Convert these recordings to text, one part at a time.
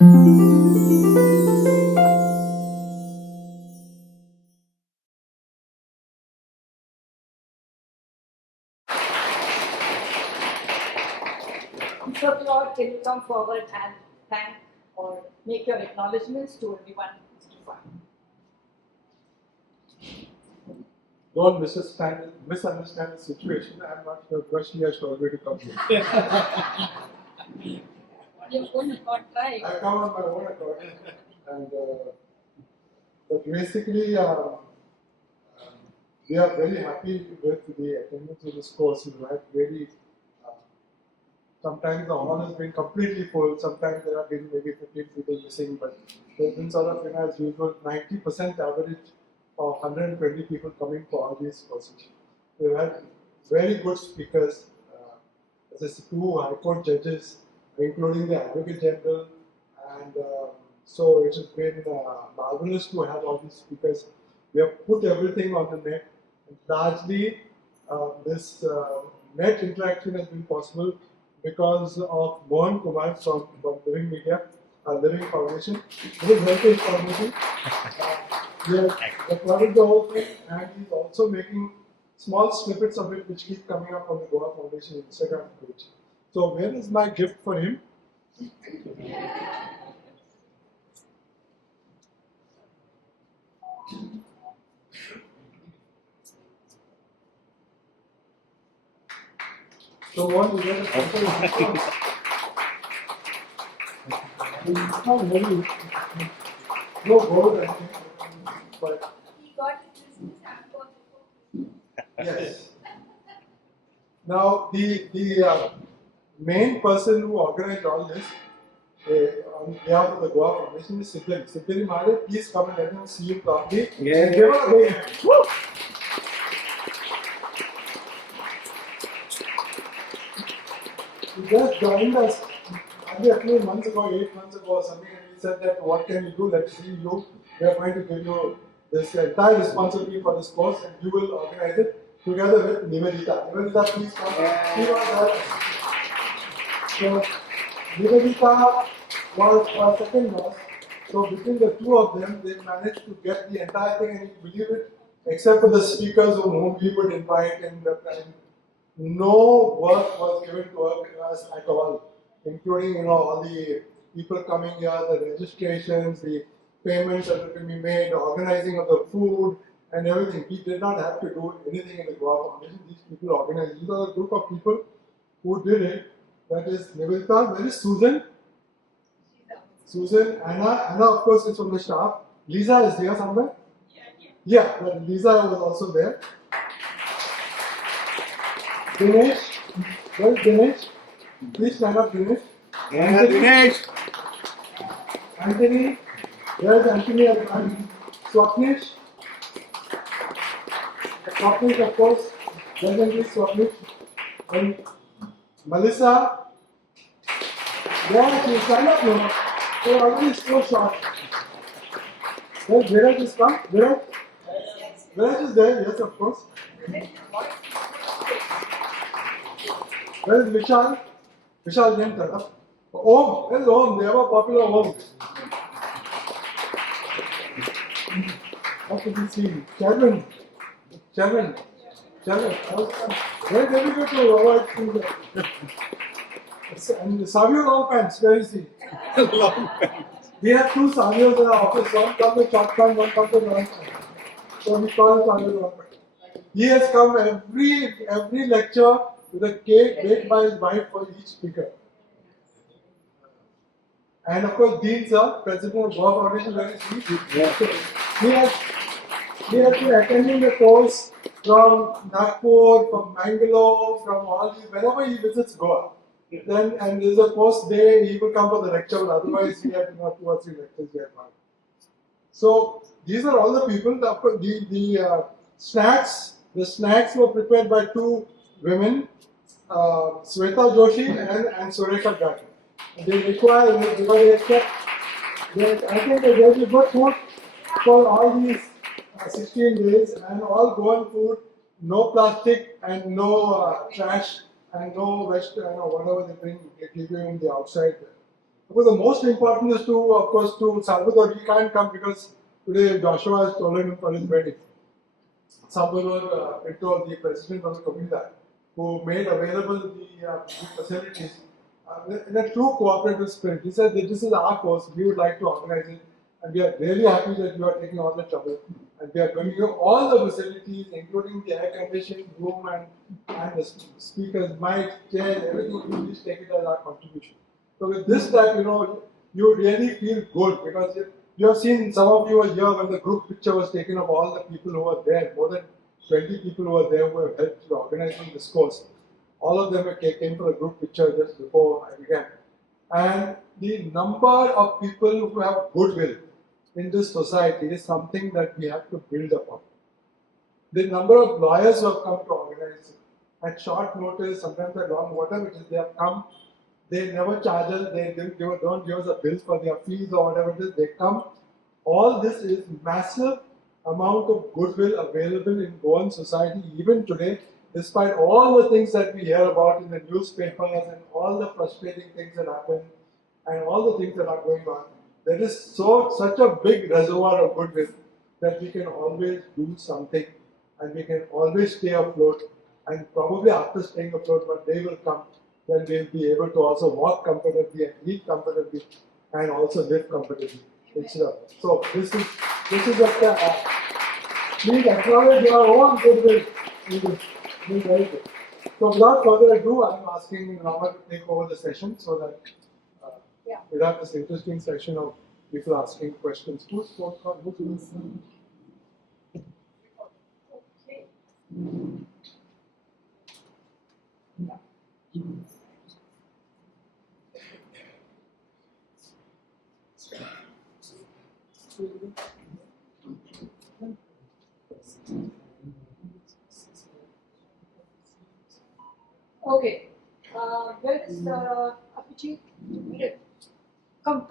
Can you come forward and thank or make your acknowledgements to everyone who's defined? Don't misunderstand the situation. I'm not sure why she has told me to come here. Your own accord, right? I come on my own accord. And, but basically, we are very happy with the attendance of this course. We have really, sometimes the hall has been completely full, sometimes there have been maybe 15 people missing, but there's been sort of, as usual, 90% average of 120 people coming for all these courses. We've had very good speakers, as I said, 2 High Court judges, including the Advocate General, and so it has been marvelous to have all these speakers. We have put everything on the net, and largely this net interaction has been possible because of Mohan Kumar from Living Media, Living Foundation, Living Heritage Foundation. He has recorded the whole thing, and he's also making small snippets of it which keep coming up on the Goa Foundation Instagram page. So where is my gift for him? So one, you get a photo. It's not very, no gold, I think, but He got his Christmas hamper before. yes. Now the main person who organized all this on behalf of the Goa Foundation is Siddhari. Siddhari Mare, please come and let him see you properly. Yeah. Give her a big hand. Woo! He just joined us only a few months ago, 8 months ago or something, and he said that what can you do? Let's see you. We are going to give you this entire responsibility for this course, and you will organize it together with Nivedita. Nivedita, please come. She was there. So Nivedita was our second boss. So between the 2 of them, they managed to get the entire thing, and you believe it, except for the speakers whom we would invite, and no work was given to us at all, including all the people coming here, the registrations, the payments that were to be made, the organizing of the food, and everything. We did not have to do anything in the Goa Foundation. These people organized. These are a group of people who did it. That is Nivedita. Where is Susan? Susan, Anna of course is from the staff. Lisa is here somewhere? Yeah, but Lisa was also there. Dinesh, where is Dinesh? Please stand up, Dinesh. Yeah, Dinesh. Anthony, where is Anthony? Swapnish. Swapnish, of course, legendary Swapnish. And Melissa, yeah, she stand up now. They're already so short. Where's Viraj is come? Viraj? Viraj is there, yes, of course. Where is Vishal? Vishal didn't turn up. Om, where is Om? They have a popular Om. How could you see? Chairman. Where did you go to avoid? And Savio long pants, where is he? Long pants. We have 2 Savios in our office, one comes with short pants, one comes with long pants. So we call him Savio long pants. He has come every lecture with a cake baked by his wife for each speaker. And of course, Dean sir, President of Goa Foundation, where is he? Yeah. He has been attending the course from Nagpur, from Mangalore, from all these, whenever he visits Goa. Then, and there's a course day, he will come for the lecture, but otherwise he had 2 or 3 lectures he had one. So these are all the people. The snacks were prepared by 2 women, Sweta Joshi and Surekha Ghat. They require, because I think they gave you good food for all these 16 days, and all Goan food, no plastic and no trash and no waste, whatever they bring, they give you in the outside. But the most important is to, of course, to Salvador. He can't come because today Joshua has stolen him for his wedding. Salvador Pinto, the president of the Comunidad, who made available the facilities in a true cooperative spirit. He said that this is our course, we would like to organize it, and we are really happy that you are taking all the trouble. And we are going to give all the facilities, including the air conditioning room and the speakers, mics, chairs, everything. You please take it as our contribution. So with this time, you really feel good because you have seen, some of you were here when the group picture was taken of all the people who were there. More than 20 people who were there who have helped in organizing this course. All of them came for a group picture just before I began. And the number of people who have goodwill in this society is something that we have to build upon. The number of lawyers who have come to organize it, at short notice, sometimes at long, whatever it is, they have come. They never charge us, they don't give us a bill for their fees or whatever it is, they come. All this is massive amount of goodwill available in Goan society even today, despite all the things that we hear about in the newspapers and all the frustrating things that happen and all the things that are going on. There is such a big reservoir of goodwill that we can always do something and we can always stay afloat, and probably after staying afloat, one day will come when we'll be able to also walk comfortably and eat comfortably and also live comfortably. So this is please acknowledge your own goodwill in this. Very good. So without further ado, I'm asking Norma to take over the session so that we'll have this interesting session of people asking questions. Who's Okay. Where is Abhijit? Come.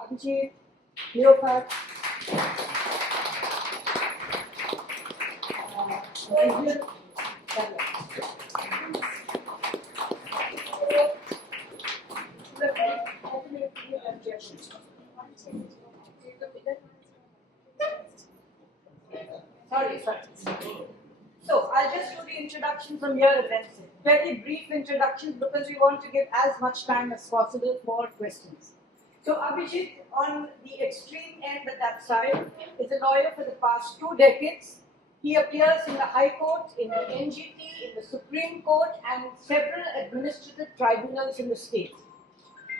Abhijit, Cleofato. Nigel. Sorry. So I'll just do the introduction from here and then very brief introductions because we want to give as much time as possible for questions. So Abhijit, on the extreme end of that side, is a lawyer for the past 2 decades. He appears in the High Court, in the NGT, in the Supreme Court, and several administrative tribunals in the state.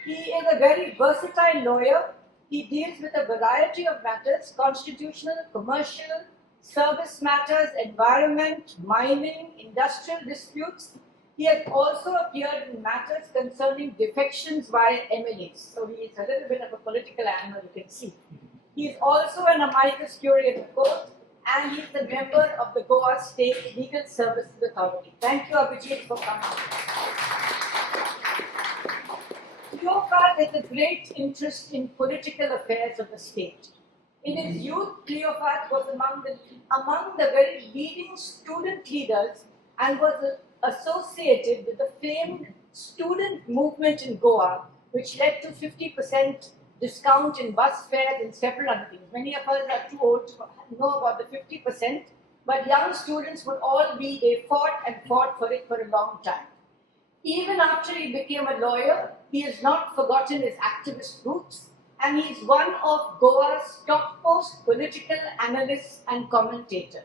He is a very versatile lawyer. He deals with a variety of matters: constitutional, commercial, service matters, environment, mining, industrial disputes. He has also appeared in matters concerning defections by MLAs. So he is a little bit of a political animal, you can see. He is also an amicus curiae of the court, and he is a member of the Goa State Legal Services Authority. Thank you, Abhijit, for coming. Cleofato has a great interest in political affairs of the state. In his youth, Cleofato was among the very leading student leaders and was associated with the famed student movement in Goa, which led to 50% discount in bus fares and several other things. Many of us are too old to know about the 50%, but young students they fought for it for a long time. Even after he became a lawyer, he has not forgotten his activist roots, and he is one of Goa's topmost political analysts and commentators.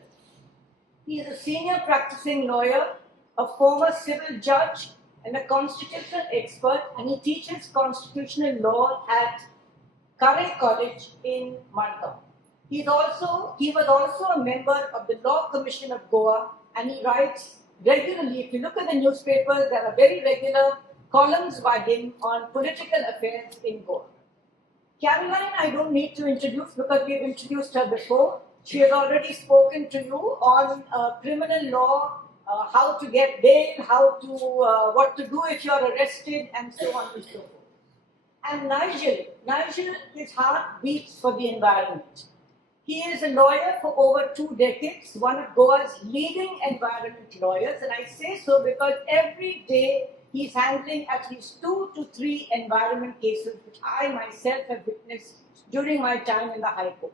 He is a senior practicing lawyer, a former civil judge, and a constitutional expert, and he teaches constitutional law at Curry College in Margao. He was also a member of the Law Commission of Goa, and he writes regularly. If you look at the newspapers, there are very regular columns by him on political affairs in Goa. Caroline, I don't need to introduce because we've introduced her before. She has already spoken to you on criminal law, how to get bail, what to do if you're arrested, and so on and so forth. And Nigel, his heart beats for the environment. He is a lawyer for over 2 decades, one of Goa's leading environment lawyers, and I say so because every day he's handling at least 2 to 3 environment cases which I myself have witnessed during my time in the High Court.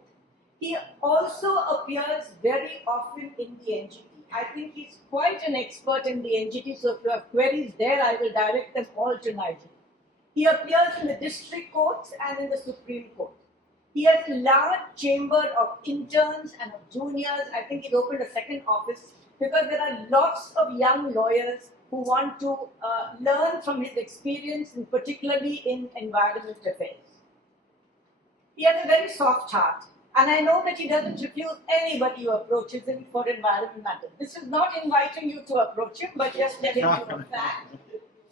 He also appears very often in the NGT. I think he's quite an expert in the NGT, so if you have queries there, I will direct them all to Nigel. He appears in the district courts and in the Supreme Court. He has a large chamber of interns and of juniors. I think he's opened a second office because there are lots of young lawyers who want to learn from his experience, and particularly in environment affairs. He has a very soft heart, and I know that he doesn't refuse anybody who approaches him for environment matters. This is not inviting you to approach him, but just telling you a fact.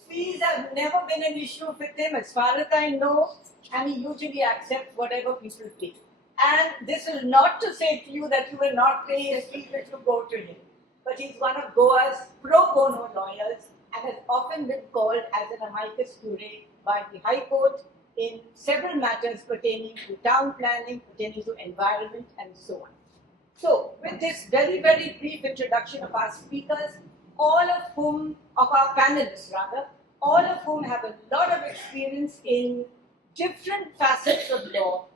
Fees have never been an issue with him, as far as I know, and he usually accepts whatever people pay. And this is not to say to you that you will not pay his fees if you go to him, but he's one of Goa's pro bono lawyers and has often been called as an amicus curiae by the High Court in several matters pertaining to town planning, pertaining to environment, and so on. So, with this very, very brief introduction of our speakers, of our panelists rather, all of whom have a lot of experience in different facets of law,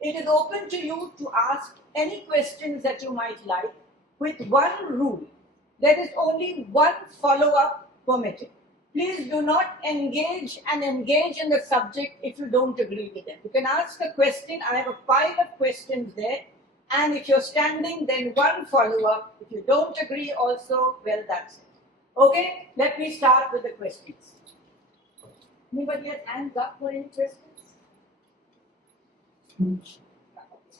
it is open to you to ask any questions that you might like with one rule. There is only one follow-up permitted. Please do not engage in the subject if you don't agree with them. You can ask a question. I have a pile of questions there. And if you're standing, then one follow-up. If you don't agree also, well, that's it. Okay, let me start with the questions. Anybody has hands up for any questions?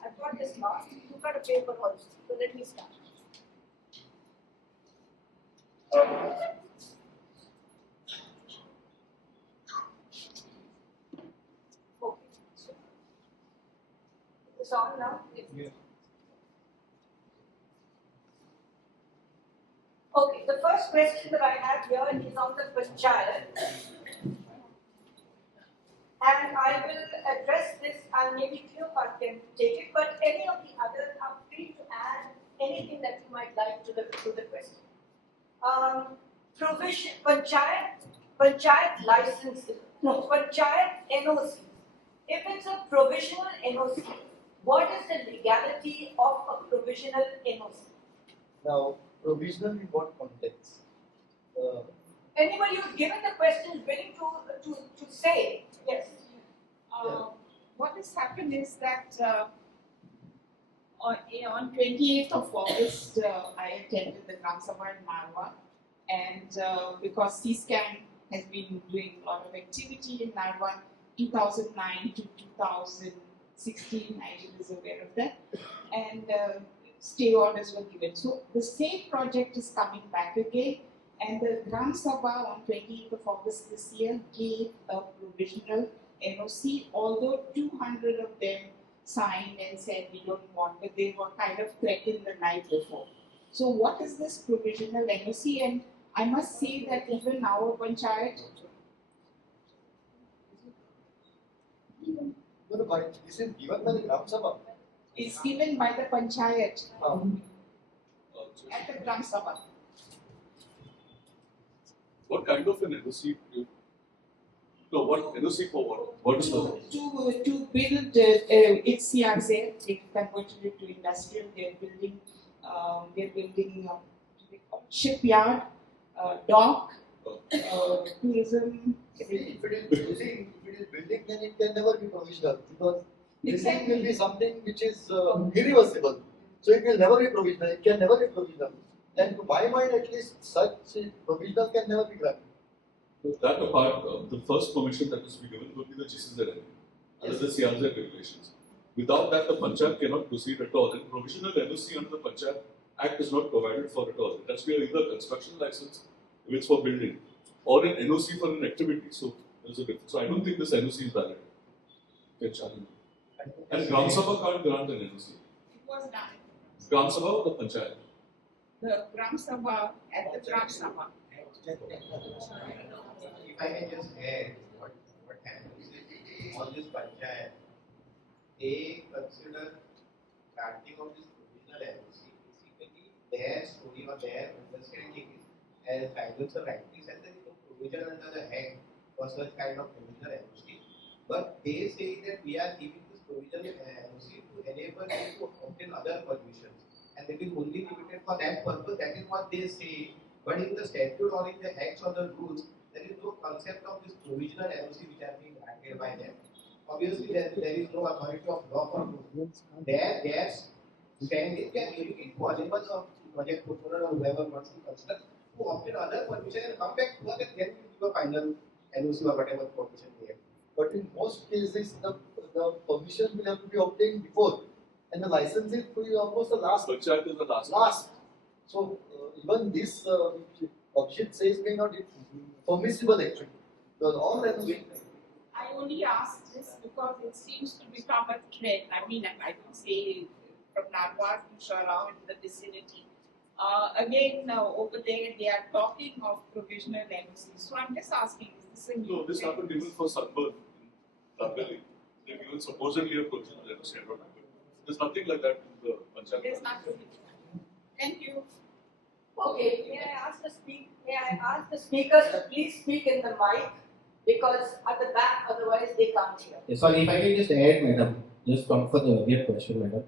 I've got this mark. You've got a paper also. So let me start. Okay. Is this on now? Yes. Okay, the first question that I have here is on the panchayat. And I will address this, and maybe Cleofato can take it, but any of the others are free to add anything that you might like to the question. Provision, panchayat licenses, no, panchayat NOC. If it's a provisional NOC, what is the legality of a provisional NOC? Now, provisional in what context? Anybody who's given the question is willing to say yes. What has happened is that on 28th of August, I attended the Gram Sabha in Narwa, and because CSCAN has been doing a lot of activity in Narwa, 2009 to 2016, Nigel is aware of that, and stay orders were given. So the same project is coming back again, and the Gram Sabha on 28th of August this year gave a provisional NOC, although 200 of them signed and said we don't want it, they were kind of threatened the night before. So what is this provisional NOC? And I must say that even our panchayat, This is given by the Gram Sabha. is given by the panchayat at the Gram Sabha. What kind of an NOC? No, what NOC for what? What is the? To build it's CRZ, they converted it to industrial. They're building shipyard, dock, tourism. If it is building, then it can never be provisional because building will be something which is irreversible. So it will never be provisional. It can never be provisional. And to my mind, at least such provisional can never be granted. That apart, the first permission that is to be given will be the GCZ under the CRZ regulations. Without that, the panchayat cannot proceed at all. And provisional NOC under the Panchayat Act is not provided for at all. It has to be either a construction license, if it's for building, or an NOC for an activity. So there's a difference. So I don't think this NOC is valid. Okay, challenge. And Gram Sabha can't grant an NOC. It was done. Gram Sabha or the Panchayat? The Gram Sabha at the Gram Sabha. If I may just add, what happens is on this panchayat, they consider granting of this provisional NOC. Basically, their story or their understanding is, as Nigel sir rightly said, there is no provision under the Act for such kind of provisional NOC. But they say that we are giving this provisional NOC to enable you to obtain other permissions, and it is only limited for that purpose. That is what they say. But in the statute or in the acts or the rules, there is no concept of this provisional NOC which are being granted by them. Obviously, there is no authority of law for rules. Their standing can make it possible of project proponent or whoever wants to construct to obtain other permission and come back to us and then we give a final NOC or whatever permission they have. But in most cases, the permission will have to be obtained before, and the license is almost the last. Panchayat is the Last. So even this, which Abhijit says, may not be permissible actually. Because all NOC. I only ask this because it seems to become a trend. I mean, I don't say from Narwar to Sharao in the vicinity. Again, over there, they are talking of provisional NOC. So I'm just asking, is this a new No, this trend? happened even for Sunburn in Rampelli. They've given supposedly a provisional NOC. I don't know. There's nothing like that in the Panchayat. There's nothing. Thank you. Okay, may I ask the speakers to please speak in the mic, because at the back, otherwise they can't hear. Yeah, sorry, if I can just add, madam, just come for the earlier question, madam.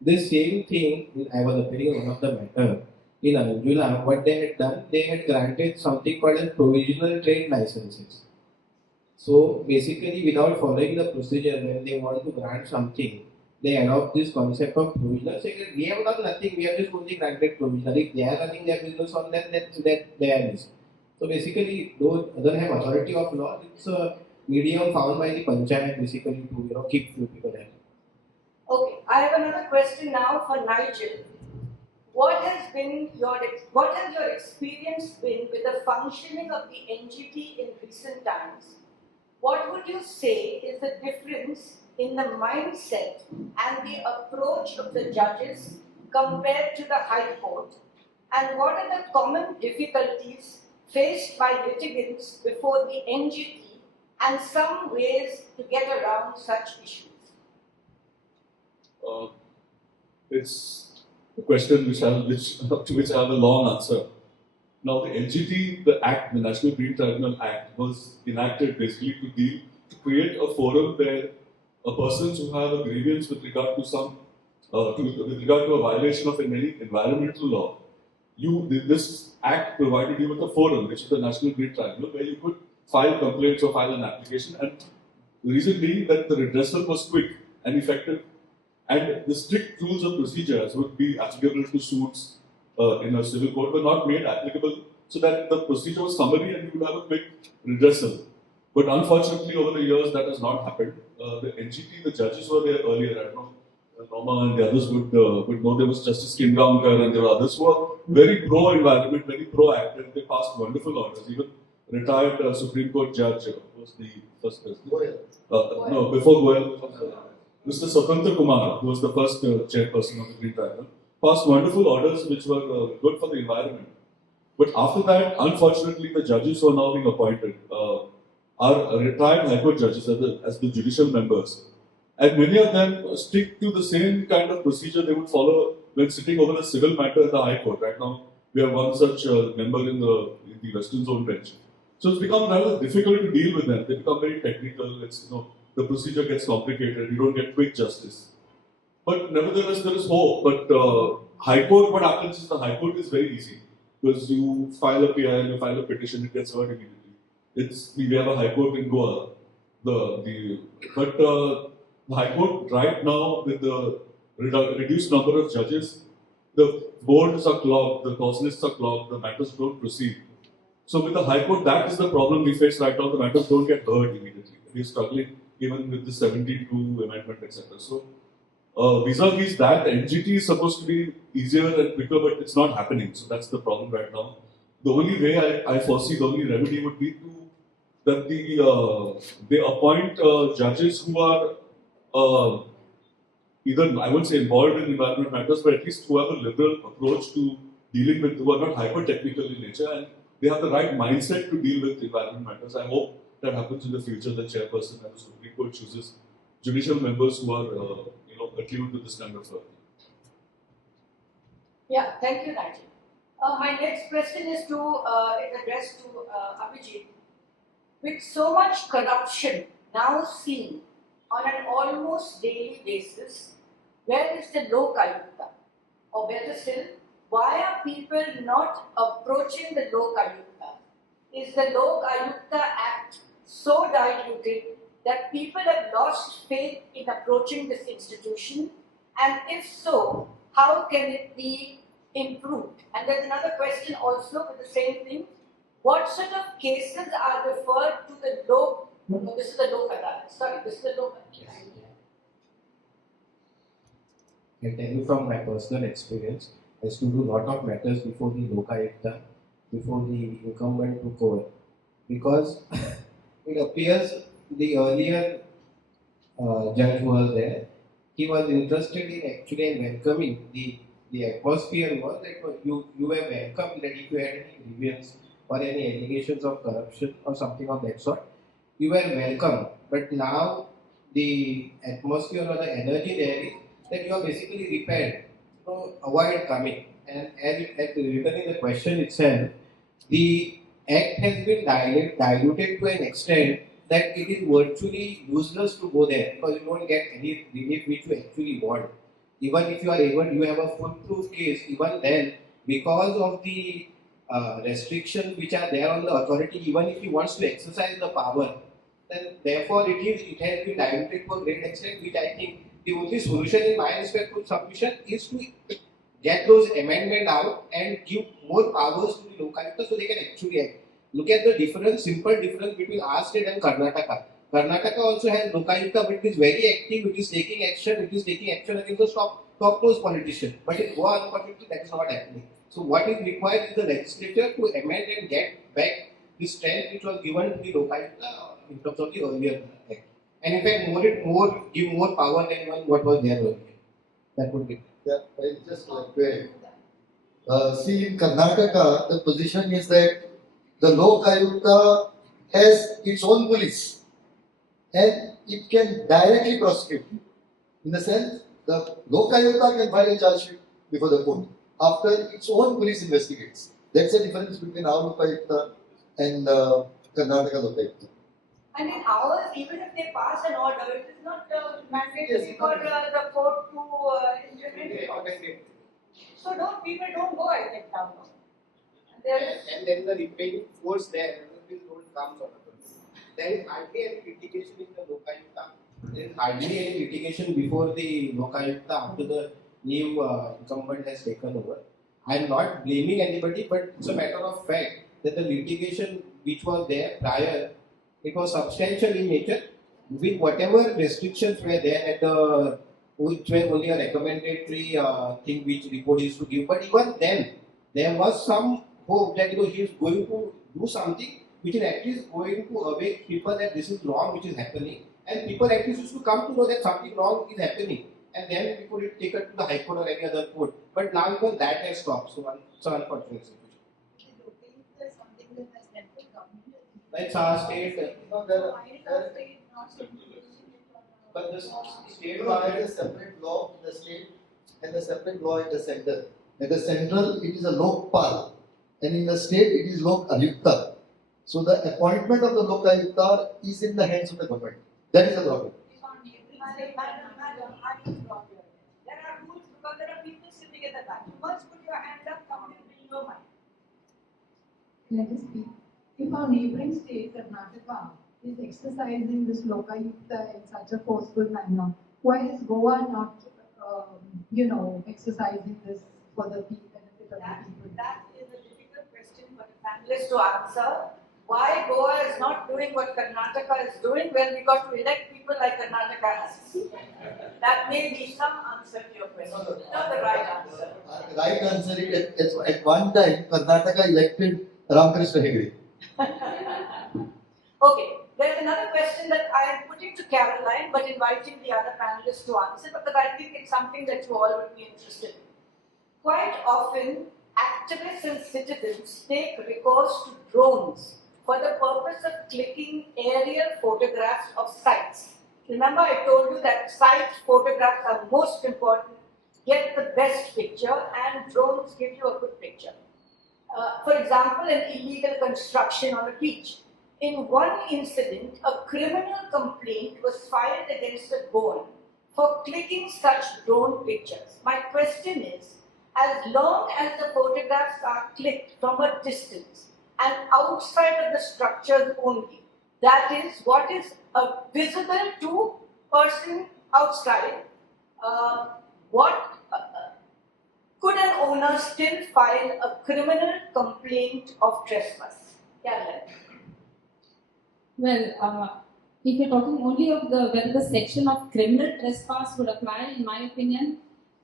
This same thing, I was appearing on one of the matter. In Anjula, what they had done, they had granted something called as provisional trade licenses. So basically, without following the procedure, when they want to grant something, they adopt this concept of provisional, saying that we have done nothing, we have just only granted provisional. If they are running their business on that, that's their risk. So basically, though doesn't have authority of law, it's a medium found by the panchayat basically to keep few people happy. Okay, I have another question now for Nigel. What has your experience been with the functioning of the NGT in recent times? What would you say is the difference in the mindset and the approach of the judges compared to the High Court? And what are the common difficulties faced by litigants before the NGT and some ways to get around such issues? It's a question to which I have a long answer. Now, the NGT, the Act, the National Green Tribunal Act, was enacted basically to create a forum where persons who have a grievance with regard to with regard to a violation of any environmental law, this Act provided you with a forum, which is the National Green Tribunal, where you could file complaints or file an application, and the reason being that the redressal was quick and effective. And the strict rules of procedures would be applicable to suits in a civil court were not made applicable, so that the procedure was summary and you would have a quick redressal. But unfortunately, over the years, that has not happened. The NGT, the judges were there earlier. I don't know, Norma and the others would know. There was Justice Kingaonkar and there were others who were very pro-environment, very proactive. They passed wonderful orders. Even retired Supreme Court judge was the first president. Goyal. No, before Goyal. Mr. Swatantra Kumar, who was the first chairperson of the Green Tribunal, passed wonderful orders which were good for the environment. But after that, unfortunately, the judges who are now being appointed are retired High Court judges as the judicial members. And many of them stick to the same kind of procedure they would follow when sitting over a civil matter at the High Court. Right now, we have one such member in the Western Zone bench. So it's become rather difficult to deal with them. They become very technical. The procedure gets complicated, you don't get quick justice. But nevertheless, there is hope. But High Court, what happens is the High Court is very easy. Because you file a PIL, you file a petition, it gets heard immediately. We have a High Court in Goa. But the High Court right now, with the reduced number of judges, the boards are clogged, the cause lists are clogged, the matters don't proceed. So with the High Court, that is the problem we face right now. The matters don't get heard immediately. We're struggling even with the 72 amendment, etc. So, vis-a-vis that, the NGT is supposed to be easier and quicker, but it's not happening. So that's the problem right now. The only way I foresee, the only remedy would be that they appoint judges who are either, I won't say involved in environment matters, but at least who have a liberal approach to dealing with, who are not hyper-technical in nature, and they have the right mindset to deal with environment matters. I hope that happens in the future. The chairperson and the Supreme Court chooses judicial members who are, attuned to this kind of thing. Yeah, thank you, Nigel. My next question is addressed to Abhijit. With so much corruption now seen on an almost daily basis, where is the Lok Ayukta? Or better still, why are people not approaching the Lok Ayukta? Is the Lok Ayukta Act so diluted that people have lost faith in approaching this institution? And if so, how can it be improved? And there's another question also with the same thing. What sort of cases are referred to the Lok? No, this is the Lok Adalat. Sorry, this is the Lok Adalat. I tell you from my personal experience, I used to do lot of matters before the Lokayukta, before the incumbent took over. Because it appears the earlier judge who was there, he was interested in actually welcoming the atmosphere was that you were welcome that if you had any grievance or any allegations of corruption or something of that sort, you were welcome. But now the atmosphere or the energy there is that you are basically repelled, avoid coming. And as written in the question itself, the act has been diluted to an extent that it is virtually useless to go there because you don't get any relief which you actually want. Even if you are able, you have a foolproof case, even then, because of the restrictions which are there on the authority, even if he wants to exercise the power, then therefore it has been diluted to a great extent, which I think the only solution in my respect to submission is to get those amendments out and give more powers to the Lokayukta so they can actually act. Look at the difference, simple difference between our state and Karnataka. Karnataka also has Lokayukta, but it is very active, it is taking action against the top close politician. But in Goa, unfortunately, that is not happening. So what is required is the legislature to amend and get back the strength which was given to the Lokayukta in terms of the earlier act. And in fact, give more power than even what was there earlier. That would be. Yeah, I just like to see in Karnataka, the position is that the Lok Ayukta has its own police and it can directly prosecute. In the sense, the Lok Ayukta can file a charge sheet before the court after its own police investigates. That's the difference between our Lok Ayukta and Karnataka Lok Ayukta. And in ours, even if they pass an order, it is not mandatory for the court to implement it. So people don't go, I think, now. And then the repaying force there, will don't come out of it. There is hardly any litigation in the Lokayukta. There is hardly any litigation before the Lokayukta after the new incumbent has taken over. I am not blaming anybody, but it's a matter of fact that the litigation which was there prior, it was substantial in nature with whatever restrictions were there at the which were only a recommendatory thing which report is to give. But even then, there was some hope that he is going to do something which is at least going to awake people that this is wrong which is happening, and people at least used to come to know that something wrong is happening, and then we could take it to the High Court or any other court. But now even that has stopped. So unfortunate situation. That's our state. But the state has a separate law in the state and a separate law in the center. In the central, it is a Lokpal, and in the state, it is Lok Ayukta. So the appointment of the Lok Ayukta is in the hands of the government. That is the problem. There are rules because there are people sitting at the back. You must put your hand up, come and bring your mind. Let us speak. If our neighboring state, Karnataka, is exercising this Lokayukta in such a forceful manner, why is Goa not, exercising this for the benefit of the people? That is a difficult question for the panelists to answer. Why Goa is not doing what Karnataka is doing when we got to elect people like Karnataka has? That may be some answer to your question. Not the right answer. The right answer is at one time, Karnataka elected Ramakrishna Hegde. Okay, there's another question that I am putting to Caroline, but inviting the other panelists to answer because I think it's something that you all would be interested in. Quite often, activists and citizens take recourse to drones for the purpose of clicking aerial photographs of sites. Remember, I told you that site photographs are most important. Get the best picture, and drones give you a good picture. For example, an illegal construction on a beach. In one incident, a criminal complaint was filed against a drone for clicking such drone pictures. My question is, as long as the photographs are clicked from a distance and outside of the structures only, that is, what is visible to person outside, what could an owner still file a criminal complaint of trespass? Caroline. Well, if you're talking only of whether the section of criminal trespass would apply, in my opinion,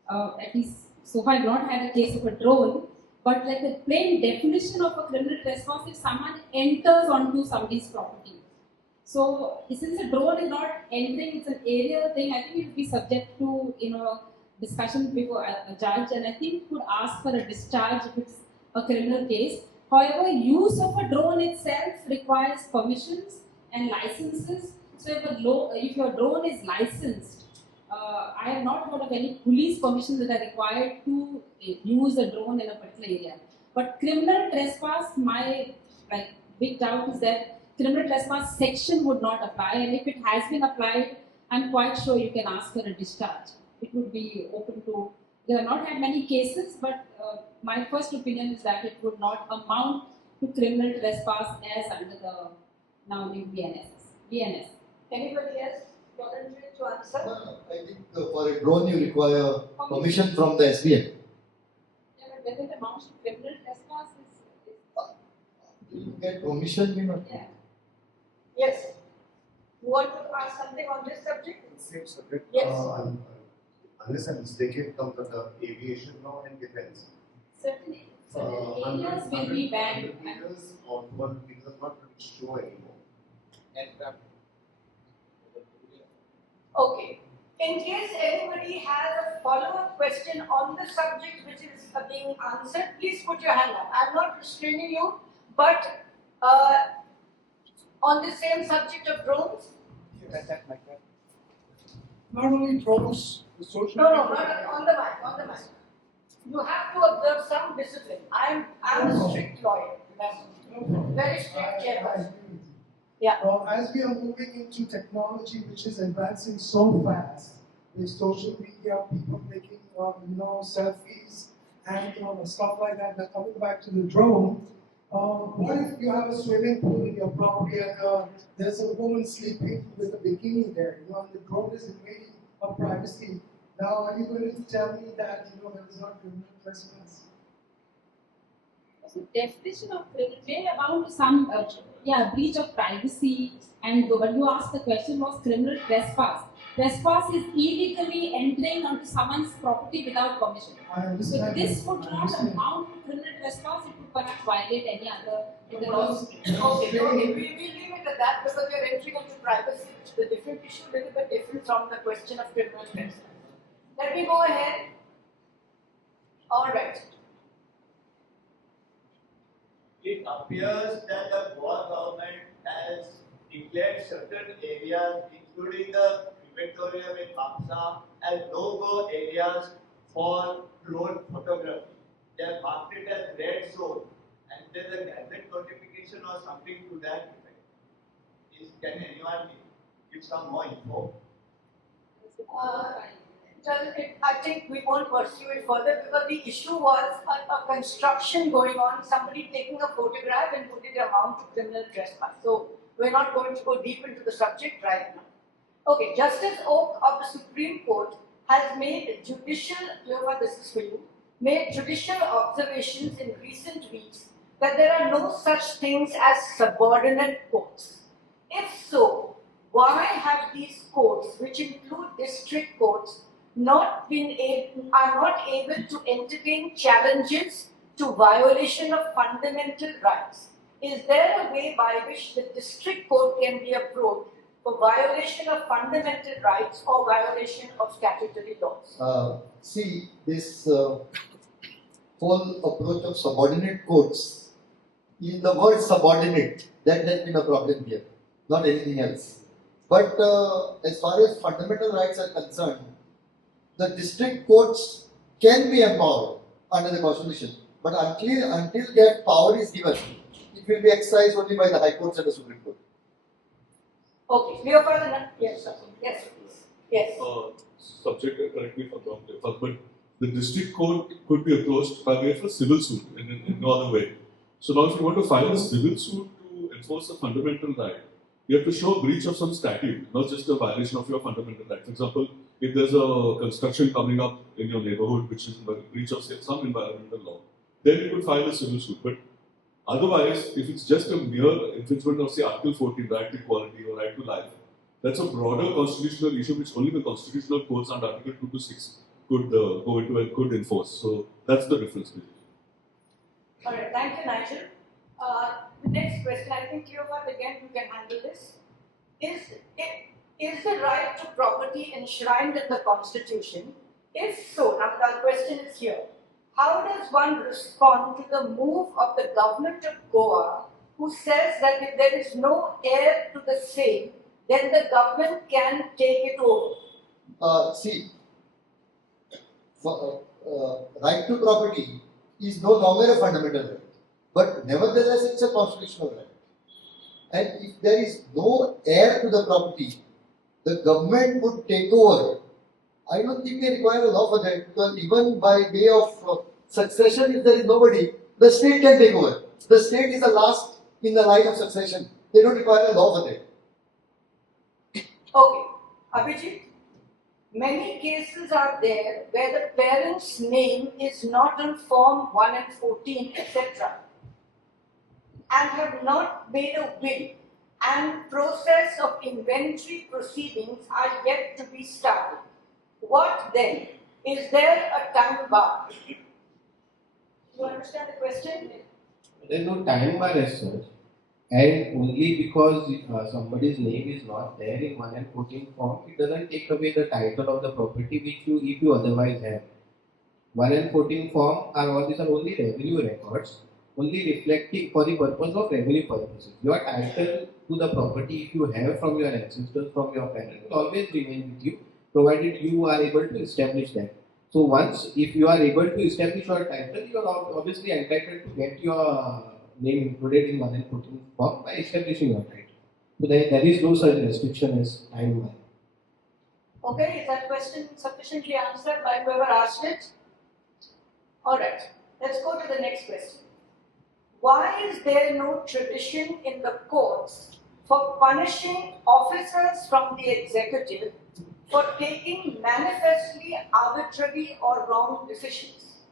at least so far I've not had a case of a drone, but like the plain definition of a criminal trespass, if someone enters onto somebody's property. So since a drone is not entering, it's an aerial thing, I think it would be subject to discussion before a judge, and I think could ask for a discharge if it's a criminal case. However, use of a drone itself requires permissions and licenses. So if your drone is licensed, I have not heard of any police permissions that are required to use a drone in a particular area. But criminal trespass, my big doubt is that criminal trespass section would not apply, and if it has been applied, I'm quite sure you can ask for a discharge. It would be open to. There are not had many cases, but my first opinion is that it would not amount to criminal trespass as under the now new BNS. Anybody else volunteer to answer? I think for a drone you require permission from the SBN. Yeah, but whether it amounts to criminal trespass is You get permission, yeah. Yes. You want to ask something on this subject? Same subject. Yes. Unless I'm mistaken, it comes under aviation law and defense. Certain areas will be banned. Meters or 1 meter not going to show anymore. Okay. In case anybody has a follow-up question on the subject which is being answered, please put your hand up. I'm not restraining you, but on the same subject of drones? Not only drones, the social No, not on the mic. You have to observe some discipline. I'm a strict lawyer, remember. Very strict chairperson. Yeah. As we are moving into technology which is advancing so fast, with social media, people making selfies and stuff like that. Now coming back to the drone, what if you have a swimming pool in your property and there's a woman sleeping with a bikini there, and the drone is invading her privacy? Now, are you going to tell me that there is not criminal trespass? So definition of criminal may amount to some breach of privacy, and when you asked the question was criminal trespass. Trespass is illegally entering onto someone's property without permission. So this would not amount to criminal trespass, it would perhaps violate any other laws. Okay, we'll leave it at that because you're entering into privacy, which is a different issue, little bit different from the question of criminal trespass. Let me go ahead. All right. It appears that the Goa government has declared certain areas, including the crematorium in Bangsa, as no-go areas for drone photography. They have marked it as red zone, and there's a gazette notification or something to that effect. Can anyone give some more info? I think we won't pursue it further because the issue was a construction going on, somebody taking a photograph and putting it amount to criminal trespass. So we're not going to go deep into the subject right now. Okay, Justice Oak of the Supreme Court has made judicial, Cleofato, this is for you, made judicial observations in recent weeks that there are no such things as subordinate courts. If so, why have these courts, which include district courts, are not able to entertain challenges to violation of fundamental rights? Is there a way by which the district court can be approached for violation of fundamental rights or violation of statutory laws? See, this whole approach of subordinate courts, in the word subordinate, that has been a problem here, not anything else. But as far as fundamental rights are concerned, the district courts can be empowered under the constitution, but until that power is given, it it will be exercised only by the High Courts and the Supreme Court. Okay, Cleophas, yes, sir. Yes, please. Yes. Subject, correct me if I'm wrong, but the district court could be approached by way of a civil suit in no other way. So now if you want to file a civil suit to enforce a fundamental right, you have to show a breach of some statute, not just a violation of your fundamental right. For example, if there's a construction coming up in your neighborhood which is a breach of say, some environmental law, then you could file a civil suit. But otherwise, if it's just a mere infringement of say Article 14, right to equality or right to life, that's a broader constitutional issue which only the constitutional courts under Article 2 to 6 could go into and could enforce. So that's the difference. All right, thank you, Nigel. The next question, I think Cleophas, again, you can handle this. Is the right to property enshrined in the Constitution? If so, now the question is here. How does one respond to the move of the government of Goa, who says that if there is no heir to the same, then the government can take it over? Right to property is no longer a fundamental right, but nevertheless it's a constitutional right. And if there is no heir to the property, the government would take over. I don't think they require a law for that, because even by way of succession, if there is nobody, the state can take over. The state is the last in the line of succession. They don't require a law for that. Okay, Abhijit, many cases are there where the parent's name is not on Form 1 and 14, etc., and have not made a will, and process of inventory proceedings are yet to be started. What then? Is there a time bar? You understand the question? There is no time bar as such, and only because somebody's name is not there in 1 and 14 form, it doesn't take away the title of the property which if you otherwise have. 1 and 14 form all these are only revenue records, only reflecting for the purpose of revenue purposes. Your title to the property, if you have from your ancestors, from your parents, will always remain with you, provided you are able to establish that. So once, if you are able to establish your title, you are obviously entitled to get your name included in 1 and 14 form by establishing your title. So there is no such restriction as time bar. Okay, is that question sufficiently answered by whoever asked it? Alright, let's go to the next question. Why is there no tradition in the courts for punishing officers from the executive for taking manifestly arbitrary or wrong decisions?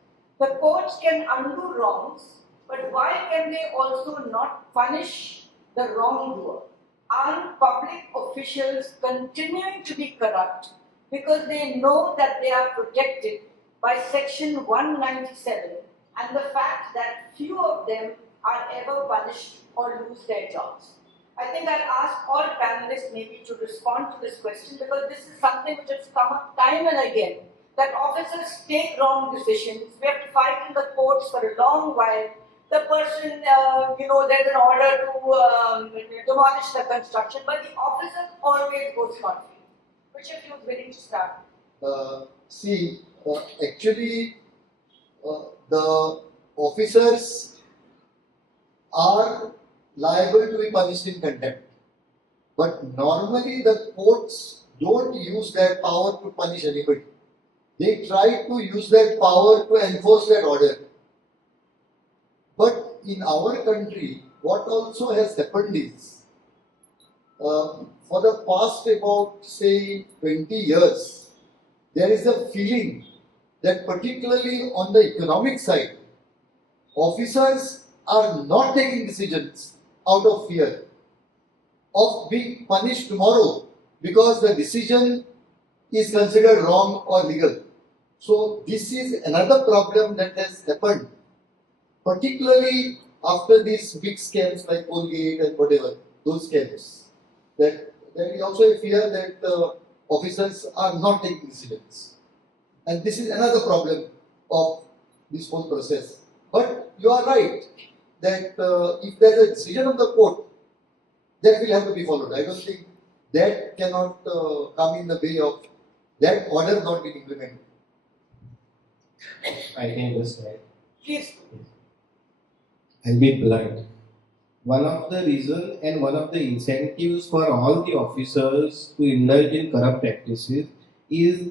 The courts can undo wrongs, but why can they also not punish the wrongdoer? Aren't public officials continuing to be corrupt because they know that they are protected by Section 197 and the fact that few of them are ever punished or lose their jobs? I think I'll ask all panelists maybe to respond to this question, because this is something which has come up time and again, that officers take wrong decisions. We have to fight in the courts for a long while. The person, there's an order to demolish the construction, but the officer always goes scot-free. Which of you is willing to start? Actually, the officers are liable to be punished in contempt. But normally the courts don't use that power to punish anybody. They try to use that power to enforce that order. But in our country, what also has happened is, for the past about say 20 years, there is a feeling that particularly on the economic side, officers are not taking decisions out of fear of being punished tomorrow because the decision is considered wrong or legal. So this is another problem that has happened, particularly after these big scams like Colgate and whatever, those scams. That there is also a fear that officers are not taking decisions. And this is another problem of this whole process. But you are right that if there is a decision of the court, that will have to be followed. I don't think that cannot come in the way of that order not being implemented. I can just add. Please. I'll be blunt. one of the reasons and one of the incentives for all the officers to indulge in corrupt practices is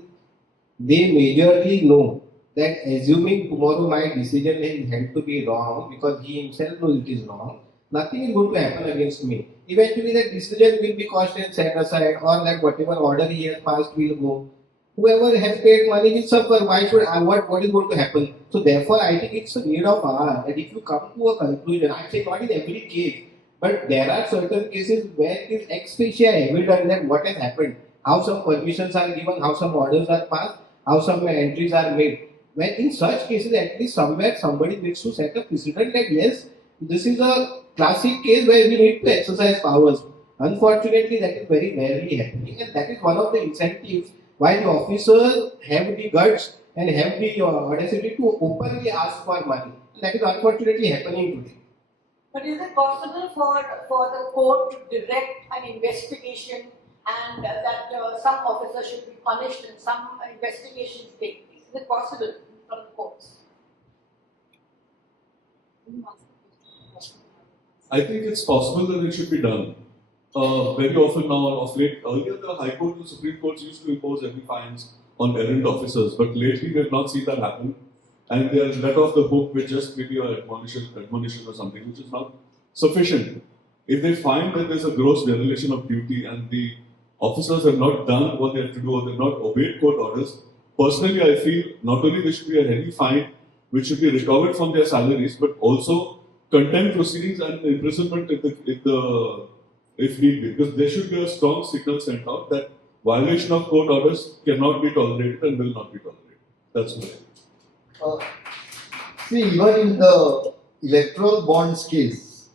they majorly know that assuming tomorrow my decision is held to be wrong because he himself knows it is wrong, nothing is going to happen against me. Eventually that decision will be quashed and set aside, or that whatever order he has passed will go. Whoever has paid money will suffer. Why should I, what is going to happen? So therefore I think it's a need of hour that if you come to a conclusion, I say not in every case, but there are certain cases where it is ex facie evident that what has happened, how some permissions are given, how some orders are passed, how some entries are made. When in such cases, at least somewhere somebody needs to set a precedent that yes, this is a classic case where we need to exercise powers. Unfortunately, that is very rarely happening, and that is one of the incentives why the officers have the guts and have the audacity to openly ask for money. That is unfortunately happening today. But is it possible for the court to direct an investigation and that some officer should be punished and some investigations take place? Is it possible from the courts? I think it's possible that it should be done. Very often now, of late, earlier the High Court and the Supreme Court used to impose heavy fines on errant officers, but lately we have not seen that happen. And they are let off the hook with just maybe an admonition or something, which is not sufficient. If they find that there's a gross violation of duty and the officers have not done what they have to do or they have not obeyed court orders, personally I feel not only there should be a heavy fine which should be recovered from their salaries, but also contempt proceedings and imprisonment if need be. Because there should be a strong signal sent out that violation of court orders cannot be tolerated and will not be tolerated. That's what I think. See, even in the electoral bonds case,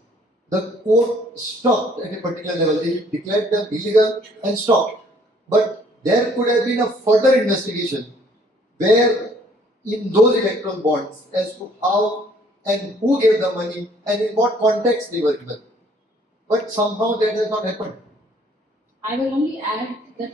the court stopped at a particular level. They declared them illegal and stopped. But there could have been a further investigation where in those electoral bonds as to how and who gave the money and in what context they were given. But somehow that has not happened. I will only add that,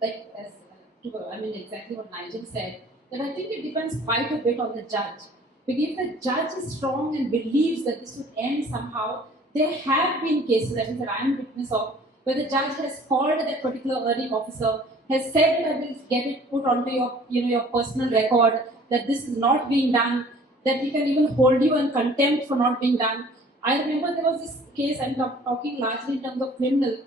like, exactly what Nigel said, that I think it depends quite a bit on the judge. Because if the judge is strong and believes that this would end somehow, there have been cases, that I am witness of, where the judge has called that particular earning officer, has said that I will get it put onto your personal record, that this is not being done, that we can even hold you in contempt for not being done. I remember there was this case, I'm talking largely in terms of criminal,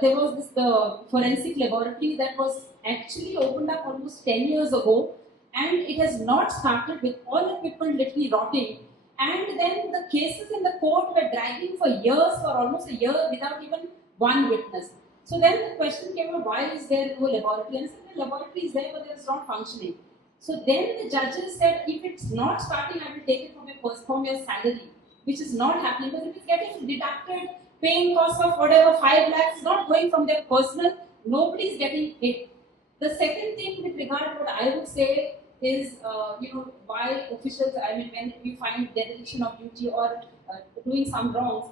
there was the forensic laboratory that was actually opened up almost 10 years ago, and it has not started with all equipment literally rotting. And then the cases in the court were dragging for years, for almost a year, without even one witness. So then the question came up, why is there no laboratory? And said the laboratory is there, but it's not functioning. So then the judges said, if it's not starting, I will take it from your salary, which is not happening, because if it's getting deducted, paying costs of whatever 5 lakhs is not going from their personal, nobody is getting hit. The second thing with regard to what I would say is, why officials, when you find dereliction of duty or doing some wrongs,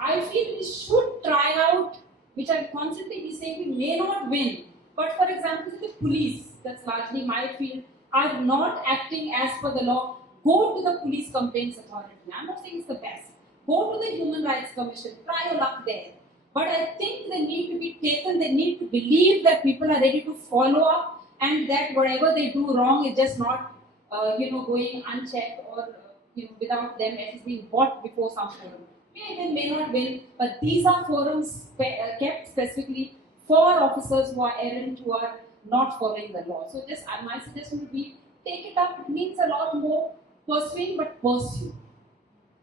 I feel we should try out, which I constantly be saying we may not win. But for example, the police, that's largely my field, are not acting as per the law. Go to the Police Complaints Authority. I'm not saying it's the best. Go to the Human Rights Commission, try your luck there. But I think they need to be taken, they need to believe that people are ready to follow up and that whatever they do wrong is just not, going unchecked or, without them at least being bought before some forum. They may not win, but these are forums kept specifically for officers who are errant, who are not following the law. So just my suggestion would be, take it up. It means a lot more pursuing, but pursue.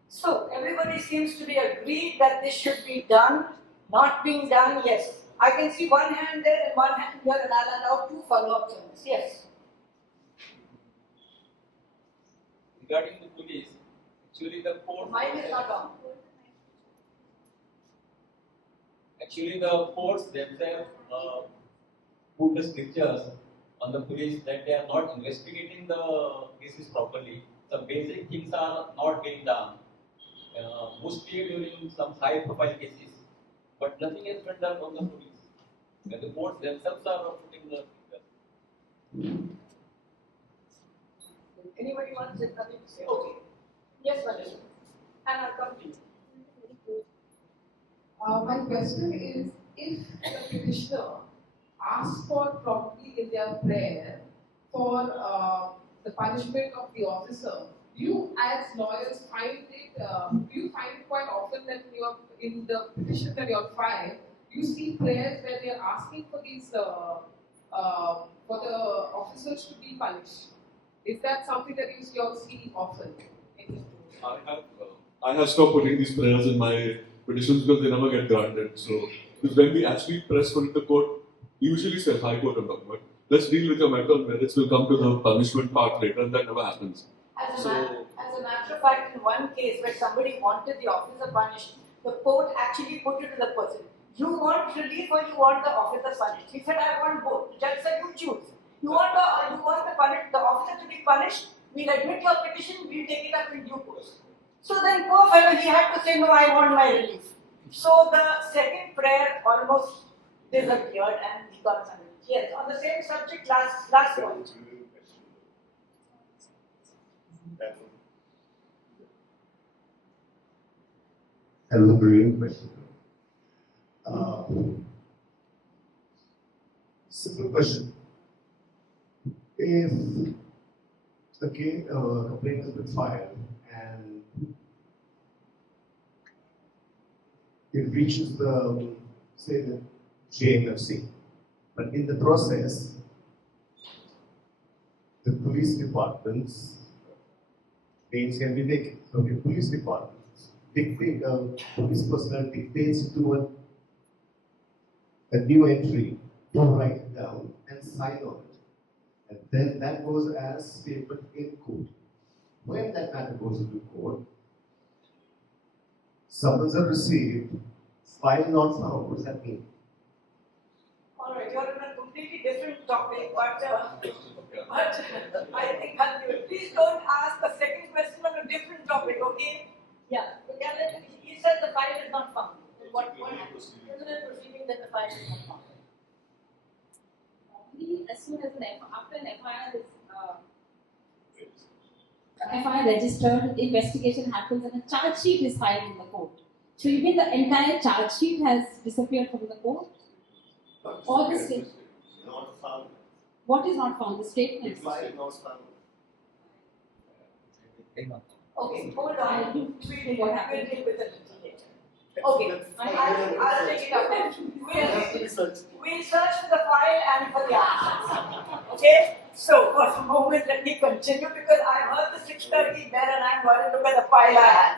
So everybody seems to be agreed that this should be done. Not being done, yes. I can see one hand there and one hand here, and I'll allow 2 follow-ups on this. Yes. Regarding the police, actually the court. Mine is not on. Actually, the courts themselves put the strictures on the police that they are not investigating the cases properly. Some basic things are not getting done, mostly during some high-profile cases. But nothing has been done on the police. And the courts themselves are putting the strictures. Anybody wants to say something to say? Okay. Yes, Vanessa. And I'll come to you. My question is, if the petitioner asks for properly in their prayer for the punishment of the officer, you as lawyers find it, do you find it quite often that in the petition that you have filed, you see prayers where they are asking for these, for the officers to be punished? Is that something that you see often? I have stopped putting these prayers in my petitions because they never get granted. So when we actually press for it in the court, we usually say High Court and document. Let's deal with your matter on merits. We'll come to the punishment part later, and that never happens. As a matter of fact, in one case where somebody wanted the officer punished, the court actually put it to the person. You want relief or you want the officer punished? He said, I want both. The judge said, you choose. You want the officer to be punished? We'll admit your petition. We'll take it up in due course. So then, poor fellow, he had to say, no, I want my relief. So the second prayer almost disappeared, and he got some relief. Yes, on the same subject, last point. Hello, brilliant question. Simple question. If the complaint has been filed and it reaches the, say, the JMFC, but in the process, the police department's names can be taken. So the police department police personnel dictates to a new entry to write it down and sign on it. And then that goes as statement in court. When that matter goes into court, summons are received, file not found. What does that mean? Alright, you're on a completely different topic, but I think please don't ask a second question on a different topic, okay? Yeah, he said the file is not found. What happened? Criminal proceeding that the file is not found. Only as soon as after an FIR registered, investigation happens and a charge sheet is filed in the court. So you mean the entire charge sheet has disappeared from the court? Or the statement? Not found. What is not found? The statement. File not found. Okay, hold on. We'll deal with it later. Okay, I'll take it up. We'll search for the file and for the answers. Okay? So, for a moment, let me continue because I heard the 6:30 bell and I'm going to look at the file I have.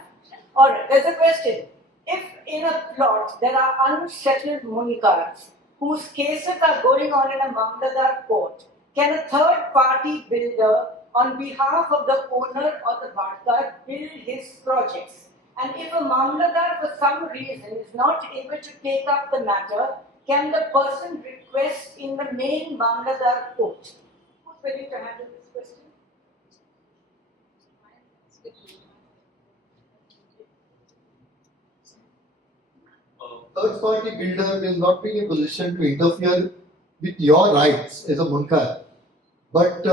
Alright, there's a question. If in a plot there are unsettled munkars whose cases are going on in a Mamladar court, can a third party builder on behalf of the owner or the Bhatkar build his projects? And if a Mamladar for some reason is not able to take up the matter, can the person request in the main Mamladar court? Who's ready to handle this question? Third party builder will not be in a position to interfere with your rights as a munkar. But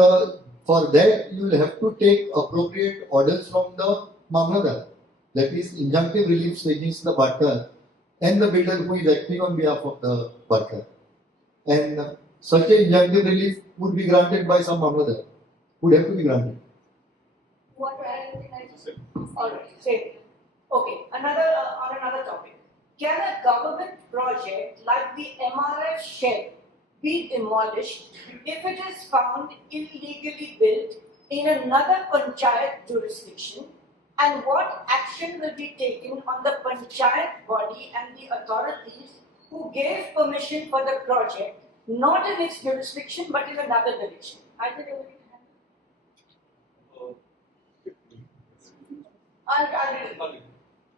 for that, you will have to take appropriate orders from the Mamladar. That is injunctive relief against the Bhatkar and the builder who is acting on behalf of the Bhatkar. And such a injunctive relief would be granted by some Mamladar. Would have to be granted. Want to add anything else? Alright, say. Okay, on another topic. Can a government project like the MRF shed be demolished if it is found illegally built in another panchayat jurisdiction? And what action will be taken on the panchayat body and the authorities who gave permission for the project, not in its jurisdiction but in another direction? I think I will handle.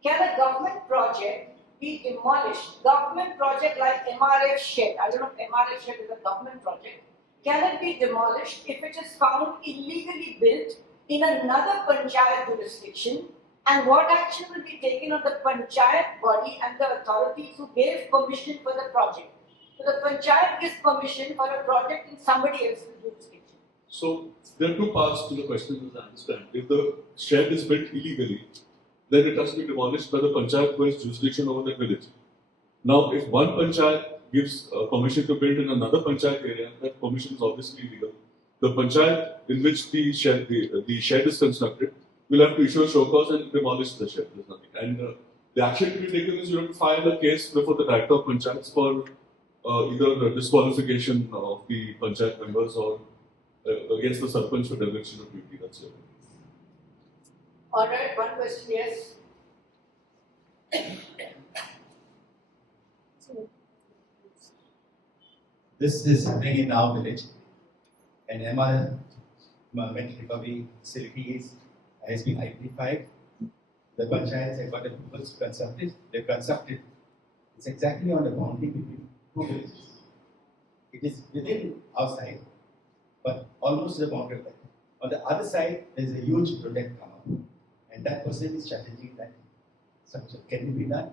Can a government project be demolished? Government project like MRF shed, I don't know if MRF shed is a government project. Can it be demolished if it is found illegally built in another panchayat jurisdiction? And what action will be taken on the panchayat body and the authorities who gave permission for the project? So the panchayat gives permission for a project in somebody else's jurisdiction. So there are two parts to the question as I understand. If the shed is built illegally, then it has to be demolished by the panchayat who has jurisdiction over the village. Now, if one panchayat gives permission to build in another panchayat area, that permission is obviously legal. The panchayat in which the shed is constructed will have to issue a show cause and demolish the shed. There's nothing. And the action to be taken is you have to file a case before the director of panchayats for either the disqualification of the panchayat members or against the sarpanch for dereliction of duty. That's it. All right, one question, yes. This is happening in our village. An MRF, environment recovery facility has been identified. The panchayats have got the approvals constructed. They constructed. It's exactly on the boundary between two villages. It is within our side, but almost the boundary line. On the other side, there is a huge project come up, and that person is challenging that structure. Can it be done?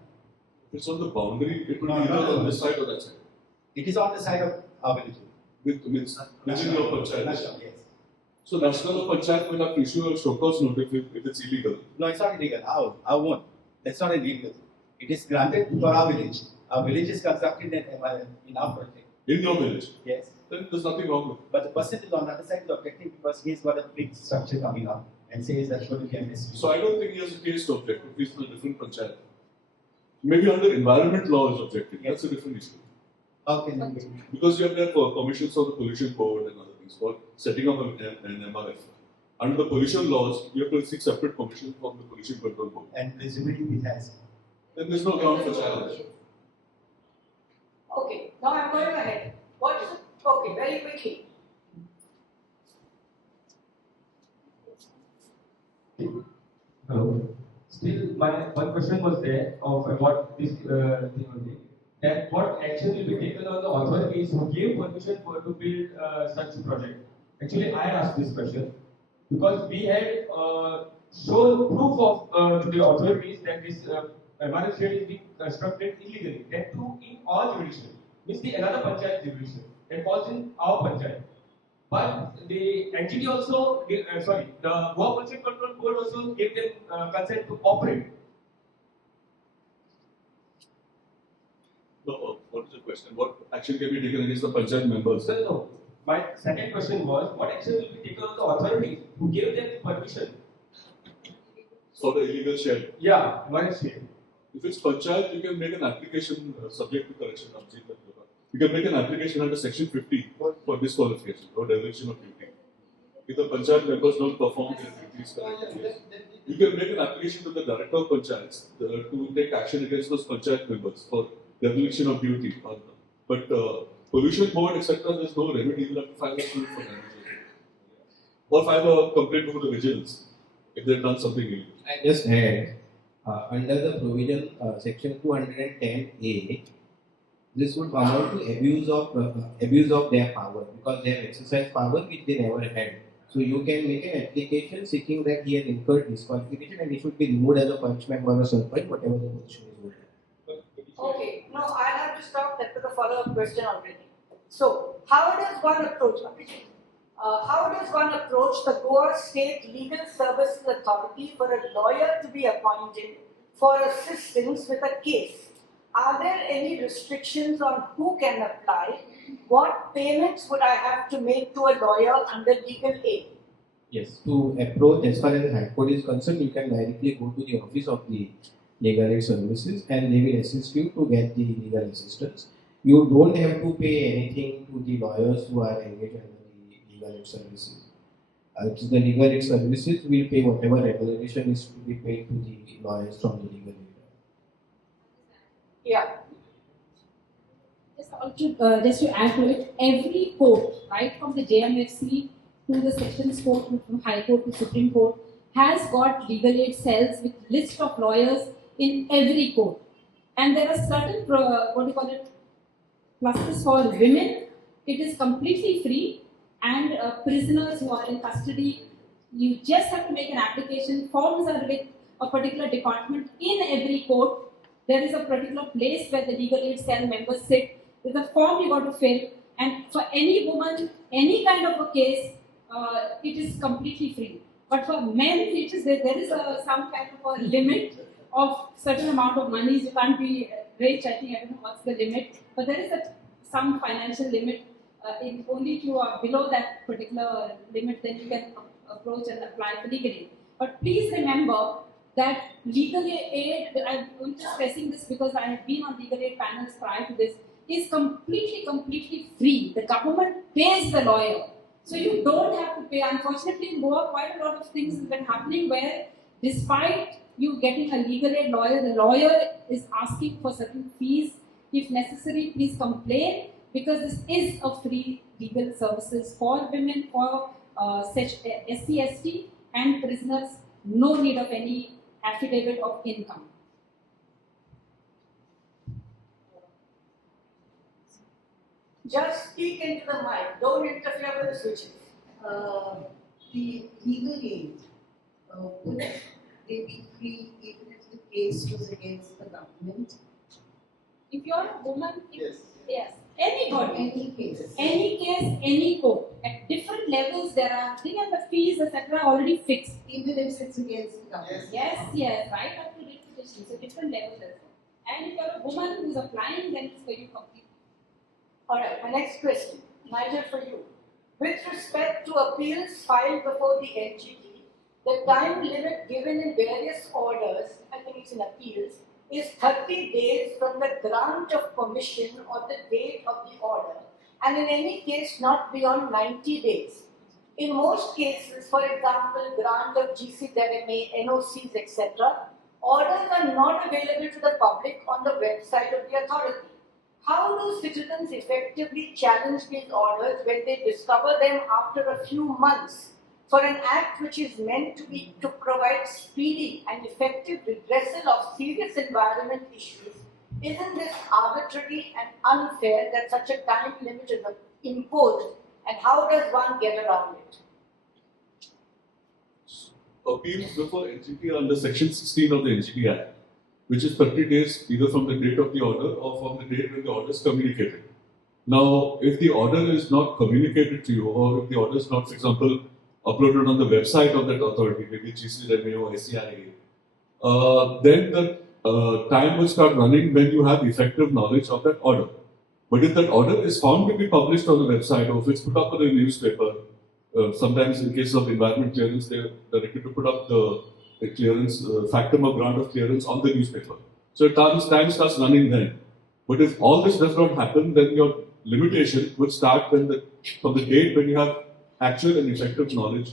If it's on the boundary, it will be either on this side or that side. It is on the side of our village. Within your panchayat. National, yes. So national panchayat will have to issue a show cause notice if it's illegal. No, it's not illegal. I won't. That's not illegal. It is granted for our village. Our village is constructed in our project. In your village? Yes. Then there's nothing wrong with it. But the person is on the other side is objecting because he's got a big structure coming up and says that's going to be a mess. So I don't think he has a case to object if he's in a different panchayat. Maybe under environment law is objecting. Yes. That's a different issue. Okay. Because you have to have permissions of the pollution board and other things for setting up an MRF. Under the pollution laws, you have to seek separate permission from the pollution control board. And presumably he has. Then there's no ground for challenge. Okay, now I'm going ahead. What is it? Okay, very quickly. Hello. Still, my one question was there of about this thing only. That what action will be taken on the authorities who gave permission to build such project? Actually, I asked this question because we had shown proof of the authorities that this MRF shed is being constructed illegally. That too in all jurisdiction, means the another panchayat jurisdiction that falls in our panchayat. But the entity also, the Goa Pollution Control Board also gave them consent to operate. No, what is the question? What action can be taken against the panchayat members? No. My second question was, what action will be taken on the authorities who gave them permission? For the illegal shed? Yeah, MRF shed. If it's panchayat, you can make an application subject to correction. You can make an application under section 50 for disqualification or dereliction of duty. If the panchayat members don't perform their duties correctly, you can make an application to the director of panchayats to take action against those panchayat members for dereliction of duty. But pollution board, etc., there's no remedy. You'll have to file a suit for damages. Or file a complaint to the vigilance if they've done something illegal. I just had under the provision section 210A, this would amount to abuse of their power because they have exercised power which they never had. So you can make an application seeking that he has incurred disqualification and he should be removed as a punch member or something, whatever the position is. Okay, no, I have to stop. That was a follow-up question already. So, how does one approach, Abhijit? How does one approach the Goa State Legal Services Authority for a lawyer to be appointed for assistance with a case? Are there any restrictions on who can apply? What payments would I have to make to a lawyer under legal aid? Yes, to approach as far as the High Court is concerned, you can directly go to the office of the legal aid services and they will assist you to get the legal assistance. You don't have to pay anything to the lawyers who are engaged under the legal aid services. The legal aid services will pay whatever remuneration is to be paid to the lawyers from the legal aid. Yeah. Just to add to it, every court, right from the JMFC to the Sessions Court, from High Court to Supreme Court, has got legal aid cells with list of lawyers in every court. And there are certain, clusters for women. It is completely free. And prisoners who are in custody, you just have to make an application. Forms are with a particular department in every court. There is a particular place where the legal aid cell members sit. There's a form you got to fill, and for any woman, any kind of a case, it is completely free. But for men, it is there is some kind of a limit of certain amount of money. You can't be rich, I think, I don't know what's the limit, but there is some financial limit. Only if you are below that particular limit, then you can approach and apply for legal aid. But please remember that legal aid, I'm just stressing this because I have been on legal aid panels prior to this, is completely free. The government pays the lawyer. So you don't have to pay. Unfortunately, in Goa, quite a lot of things have been happening where despite you getting a legal aid lawyer, the lawyer is asking for certain fees. If necessary, please complain, because this is a free legal services for women, for SC, ST and prisoners. No need of any affidavit of income. Just speak into the mic. Don't interfere with the switches. The legal aid, would they be free even if the case was against the government? If you're a woman, yes. Any case, any court. At different levels, there are things and the fees, etc., already fixed. even if it's against the government? Yes, right up to litigation. So different levels as well. And if you're a woman who's applying, then it's very complete. Alright, my next question, Nigel, for you. With respect to appeals filed before the NGT, the time limit given in various orders, I think it's in appeals, is 30 days from the grant of permission or the date of the order, and in any case not beyond 90 days. In most cases, for example, grant of GCZMA, NOCs, etc., orders are not available to the public on the website of the authority. How do citizens effectively challenge these orders when they discover them after a few months for an act which is meant to provide speedy and effective redressal of serious environment issues? Isn't this arbitrary and unfair that such a time limit is imposed, and how does one get around it? Appeals before NGT are under Section 16 of the NGT Act, which is 30 days either from the date of the order or from the date when the order is communicated. Now, if the order is not communicated to you, or if the order is not, for example, uploaded on the website of that authority, maybe GCZMA or SCIA, then the time will start running when you have effective knowledge of that order. But if that order is found to be published on the website, or if it's put up in a newspaper, sometimes in case of environment clearance, they're directed to put up the clearance, factum or grant of clearance on the newspaper. So time starts running then. But if all this does not happen, then your limitation would start from the date when you have actual and effective knowledge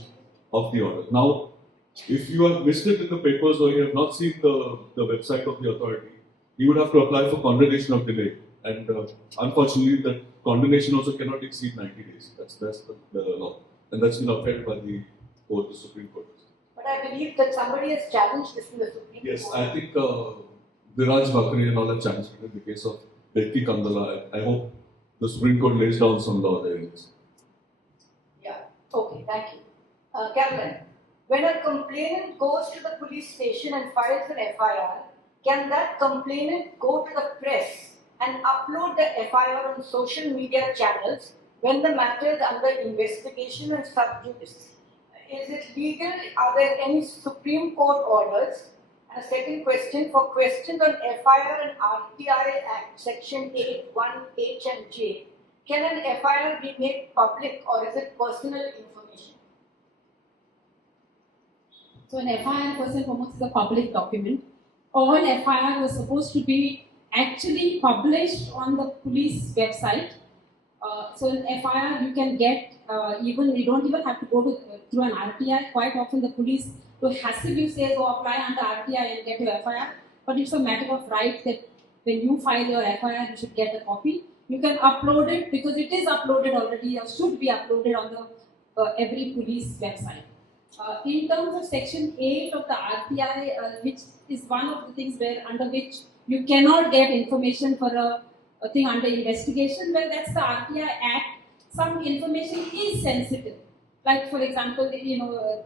of the order. Now, if you have missed it in the papers or you have not seen the website of the authority, you would have to apply for condonation of delay. And unfortunately, that condonation also cannot exceed 90 days. That's the law. And that's been upheld by the Supreme Court. But I believe that somebody has challenged this in the Supreme Court. Yes, I think Viraj Bakri and all have challenged it in the case of Bekti Kandala. I hope the Supreme Court lays down some law there. Yeah, okay, thank you. Caroline, when a complainant goes to the police station and files an FIR, can that complainant go to the press and upload the FIR on social media channels when the matter is under investigation and sub judice? Is it legal? Are there any Supreme Court orders? And a second question, for questions on FIR and RTI Act, Section 8, 1, H and J, can an FIR be made public or is it personal information? So an FIR, first and foremost, is a public document. All FIR was supposed to be actually published on the police website. So an FIR you can get, you don't even have to go through an RTI. Quite often the police will hassle you, say, go apply under RTI and get your FIR. But it's a matter of right that when you file your FIR, you should get a copy. You can upload it because it is uploaded already or should be uploaded on the every police website. In terms of Section 8 of the RTI, which is one of the things under which you cannot get information for a thing under investigation, well, that's the RTI Act. Some information is sensitive. Like, for example, where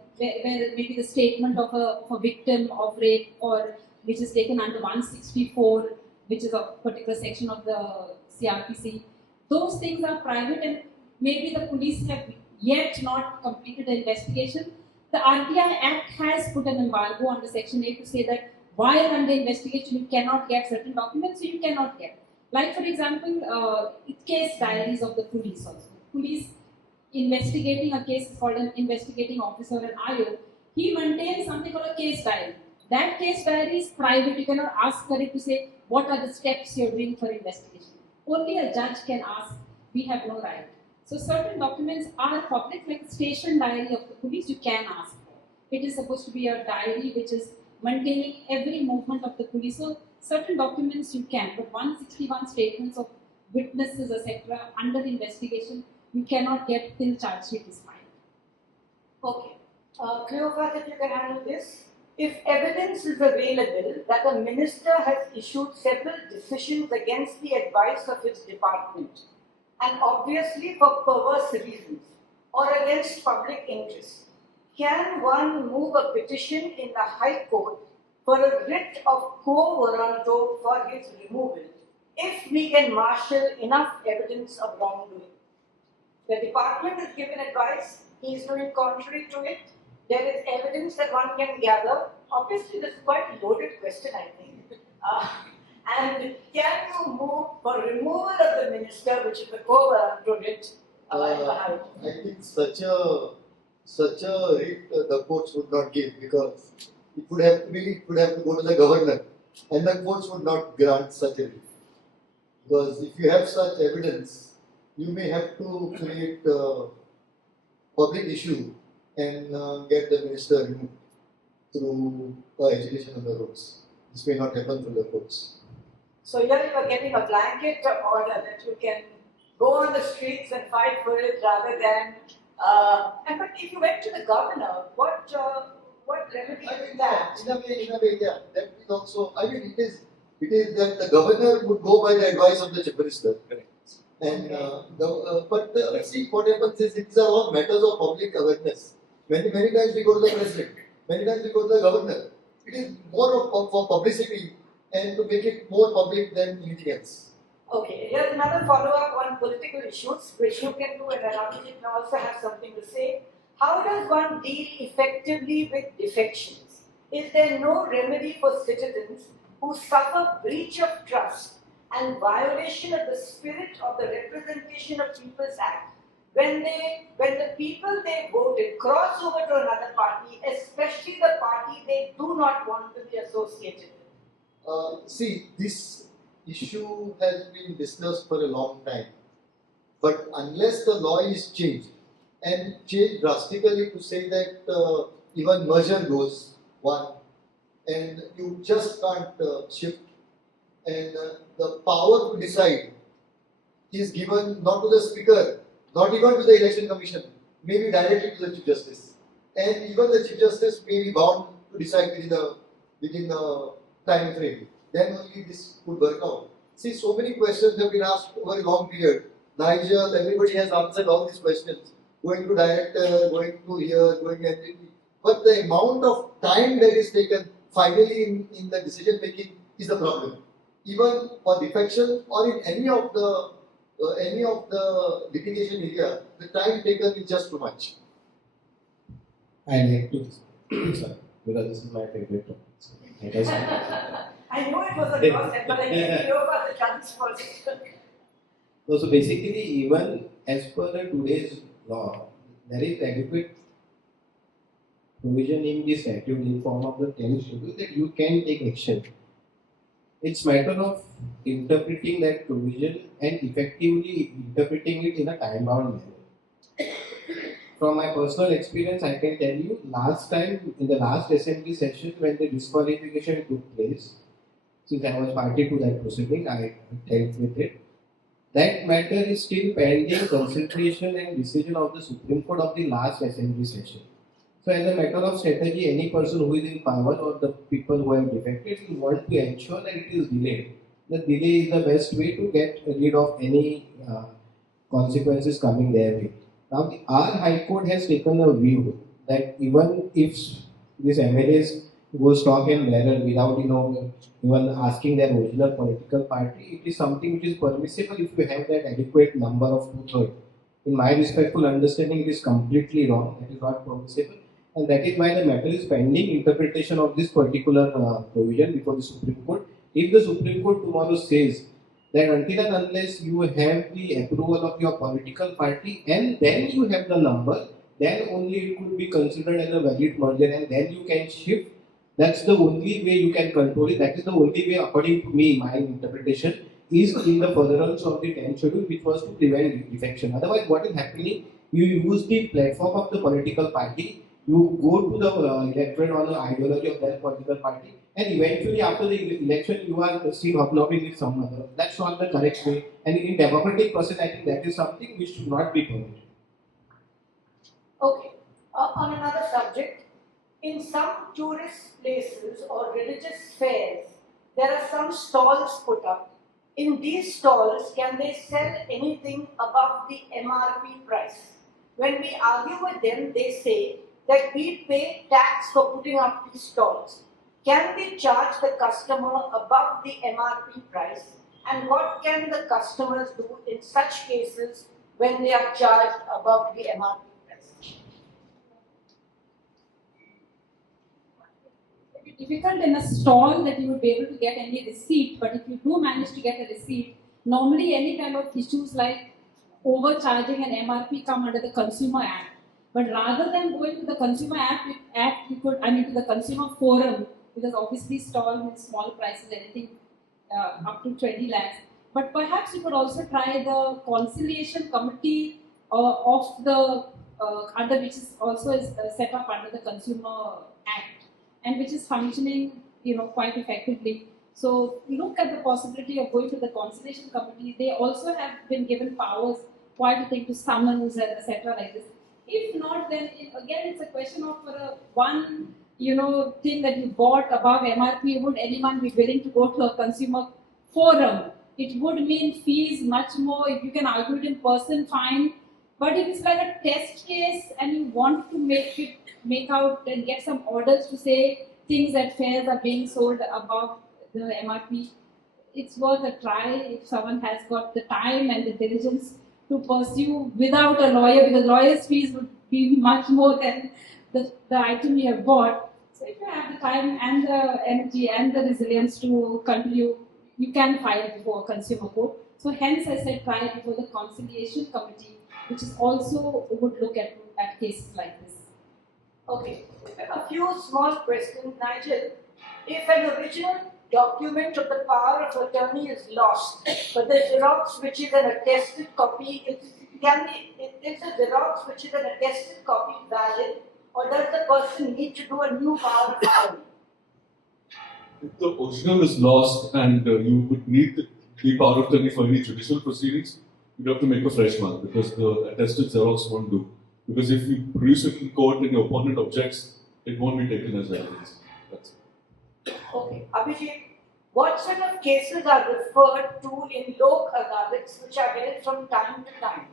maybe the statement of a victim of rape, or which is taken under 164, which is a particular section of the CRPC. Those things are private, and maybe the police have yet not completed the investigation. The RTI Act has put an embargo under Section 8 to say that while under investigation you cannot get certain documents, so you cannot get. Like for example, case diaries of the police also. Police investigating a case is called an investigating officer, an IO. He maintains something called a case diary. That case diary is private. You cannot ask for it to say what are the steps you're doing for investigation. Only a judge can ask. We have no right. So certain documents are public, like the station diary of the police, you can ask for. It is supposed to be a diary which is maintaining every movement of the police. So certain documents you can, but 161 statements of witnesses, etc., under investigation, you cannot get till charge sheet is filed. Okay. Cleofato, if you can handle this. If evidence is available that a minister has issued several decisions against the advice of his department, and obviously for perverse reasons, or against public interest, can one move a petition in the High Court for a writ of quo warranto for his removal if we can marshal enough evidence of wrongdoing? The department has given advice, he is doing contrary to it. There is evidence that one can gather. Obviously, this is quite a loaded question, I think. And can you move for removal of the minister, which is the core writ, in the High Court? I think such a writ the courts would not give, because it would have to go to the governor, and the courts would not grant such a writ. Because if you have such evidence, you may have to create a public issue and get the minister removed through agitation on the roads. This may not happen through the courts. So here you are getting a blanket order that you can go on the streets and fight for it rather than. But if you went to the governor, what remedy is that? In a way, yeah. That is also. I mean, it is that the governor would go by the advice of the chief minister. Correct. And see what happens is these are all matters of public awareness. Many times we go to the president, many times we go to the governor. It is more for publicity and to make it more public than anything else. Okay, here's another follow-up on political issues, which you can do, and Abhijit can also have something to say. How does one deal effectively with defections? Is there no remedy for citizens who suffer breach of trust and violation of the spirit of the Representation of People's Act when the people they voted cross over to another party, especially the party they do not want to be associated with? See, this issue has been discussed for a long time, but unless the law is changed and changed drastically to say that even merger goes one, and you just can't shift, and the power to decide is given not to the speaker, not even to the election commission, maybe directly to the chief justice, and even the chief justice may be bound to decide within the time frame. Then only this could work out. See, so many questions have been asked over a long period. Nigel, everybody has answered all these questions. Going to director, going to here, going everything. But the amount of time that is taken finally in the decision making is the problem. Even for defection or in any of the litigation area, the time taken is just too much. I like to sir, because this is my favorite topic. I know it was a gossip, but I gave you over the chance first. So basically, even as per the today's law, there is adequate provision in the statute in form of the 10th schedule that you can take action. It's matter of interpreting that provision and effectively interpreting it in a time-bound manner. From my personal experience, I can tell you, last time in the last assembly session when the disqualification took place, since I was party to that proceeding, I dealt with it. That matter is still pending consideration and decision of the Supreme Court of the last assembly session. So as a matter of strategy, any person who is in power or the people who have defected will want to ensure that it is delayed. The delay is the best way to get rid of any consequences coming their way. Now, our High Court has taken a view that even if these MLAs go stock and barrel without even asking their original political party, it is something which is permissible if you have that adequate number of 2/3. In my respectful understanding, it is completely wrong. That is not permissible. and that is why the matter is pending interpretation of this particular provision before the Supreme Court. If the Supreme Court tomorrow says that until and unless you have the approval of your political party and then you have the number, then only it could be considered as a valid merger and then you can shift. That's the only way you can control it. That is the only way, according to me, my interpretation is in the furtherance of the 10th schedule, which was to prevent defection. Otherwise, what is happening? You use the platform of the political party, you go to the electorate on the ideology of that political party, and eventually after the election, you are seen hobnobbing with some other. That's not the correct way. And in democratic process, I think that is something which should not be permitted. Okay. On another subject, in some tourist places or religious fairs, there are some stalls put up. In these stalls, can they sell anything above the MRP price? When we argue with them, they say that we pay tax for putting up these stalls. Can they charge the customer above the MRP price? And what can the customers do in such cases when they are charged above the MRP price? Difficult in a stall that you would be able to get any receipt, but if you do manage to get a receipt, normally any kind of issues like overcharging an MRP come under the Consumer Act. But rather than going to the Consumer Act you could, to the Consumer Forum, because obviously stall with small prices, anything up to 20 lakhs. But perhaps you could also try the conciliation committee of the, under which is also set up under the Consumer Act, and which is functioning, quite effectively. So look at the possibility of going to the conciliation committee. They also have been given powers, quite a thing, to summons and etc. like this. If not, then again it's a question of one thing that you bought above MRP. Would anyone be willing to go to a consumer forum? It would mean fees much more. If you can argue it in person, fine. But if it's like a test case and you want to make out and get some orders to say things at fairs are being sold above the MRP, it's worth a try if someone has got the time and the diligence to pursue without a lawyer, because lawyers' fees would be much more than the item you have bought. So if you have the time and the energy and the resilience to continue, you can file before a consumer court. So hence I said try it before the conciliation committee, which is also would look at cases like this. Okay, a few small questions, Nigel. If an original document of the power of attorney is lost, but the Xerox, which is an attested copy, is a Xerox which is an attested copy valid, or does the person need to do a new power of attorney? If the original is lost and you would need the power of attorney for any judicial proceedings, you'd have to make a fresh one, because the attested Xerox won't do. Because if you produce it in court and your opponent objects, it won't be taken as evidence. That's it. Okay, Abhijit, what sort of cases are referred to in Lok Adalats which are held from time to time?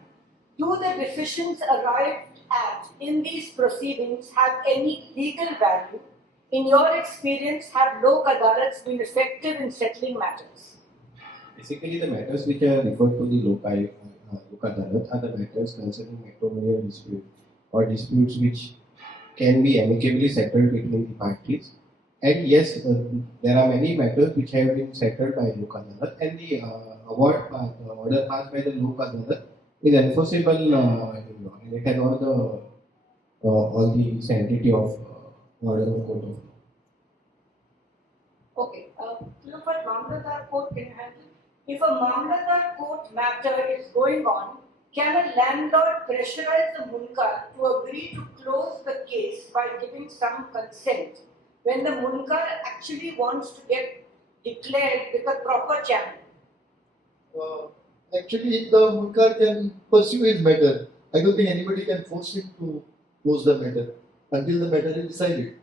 Do the decisions arrived at in these proceedings have any legal value? In your experience, have Lok Adalats been effective in settling matters? Basically, the matters which are referred to the Lok Adalat are the matters concerning matrimonial dispute or disputes which can be amicably settled between the parties. And yes, there are many matters which have been settled by Lok Adalat, and the order passed by the Lok Adalat is enforceable in law, and it has all the sanctity of order of court of law. Okay, look at Mamlatdar court can handle. If a Mamlatdar court matter is going on, can a landlord pressurize the munkar to agree to close the case by giving some consent when the munkar actually wants to get declared with a proper channel? Actually, the munkar can pursue his matter. I don't think anybody can force him to close the matter until the matter is decided.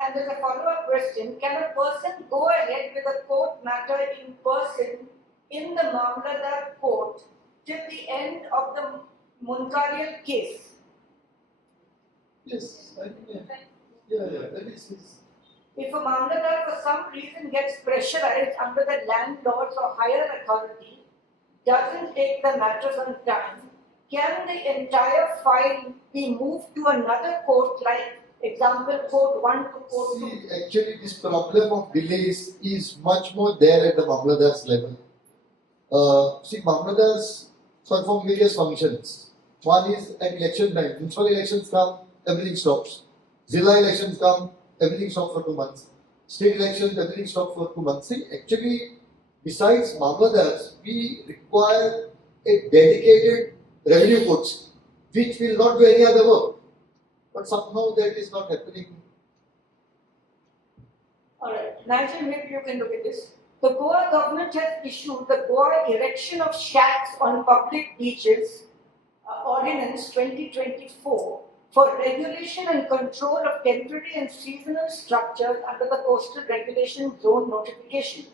And there's a follow-up question. Can a person go ahead with a court matter in person in the Mamlatdar court till the end of the munkarial case? Yes, I think yeah, that is. If a Mamlatdar for some reason gets pressurized under the landlord's or higher authority, doesn't take the matters on time, can the entire file be moved to another court, like example court 1 to court 2? See, actually, this problem of delays is much more there at the Mamladar's level. See, Mamladars perform various functions. One is at election time. Municipal elections come, everything stops. Zilla elections come, everything stops for 2 months. State elections, everything stops for 2 months. See, actually, besides Mamladars, we require a dedicated revenue courts, which will not do any other work. But somehow that is not happening. Alright, Nigel, maybe you can look at this. The Goa government has issued the Goa Erection of Shacks on Public Beaches Ordinance 2024 for regulation and control of temporary and seasonal structures under the Coastal Regulation Zone notification.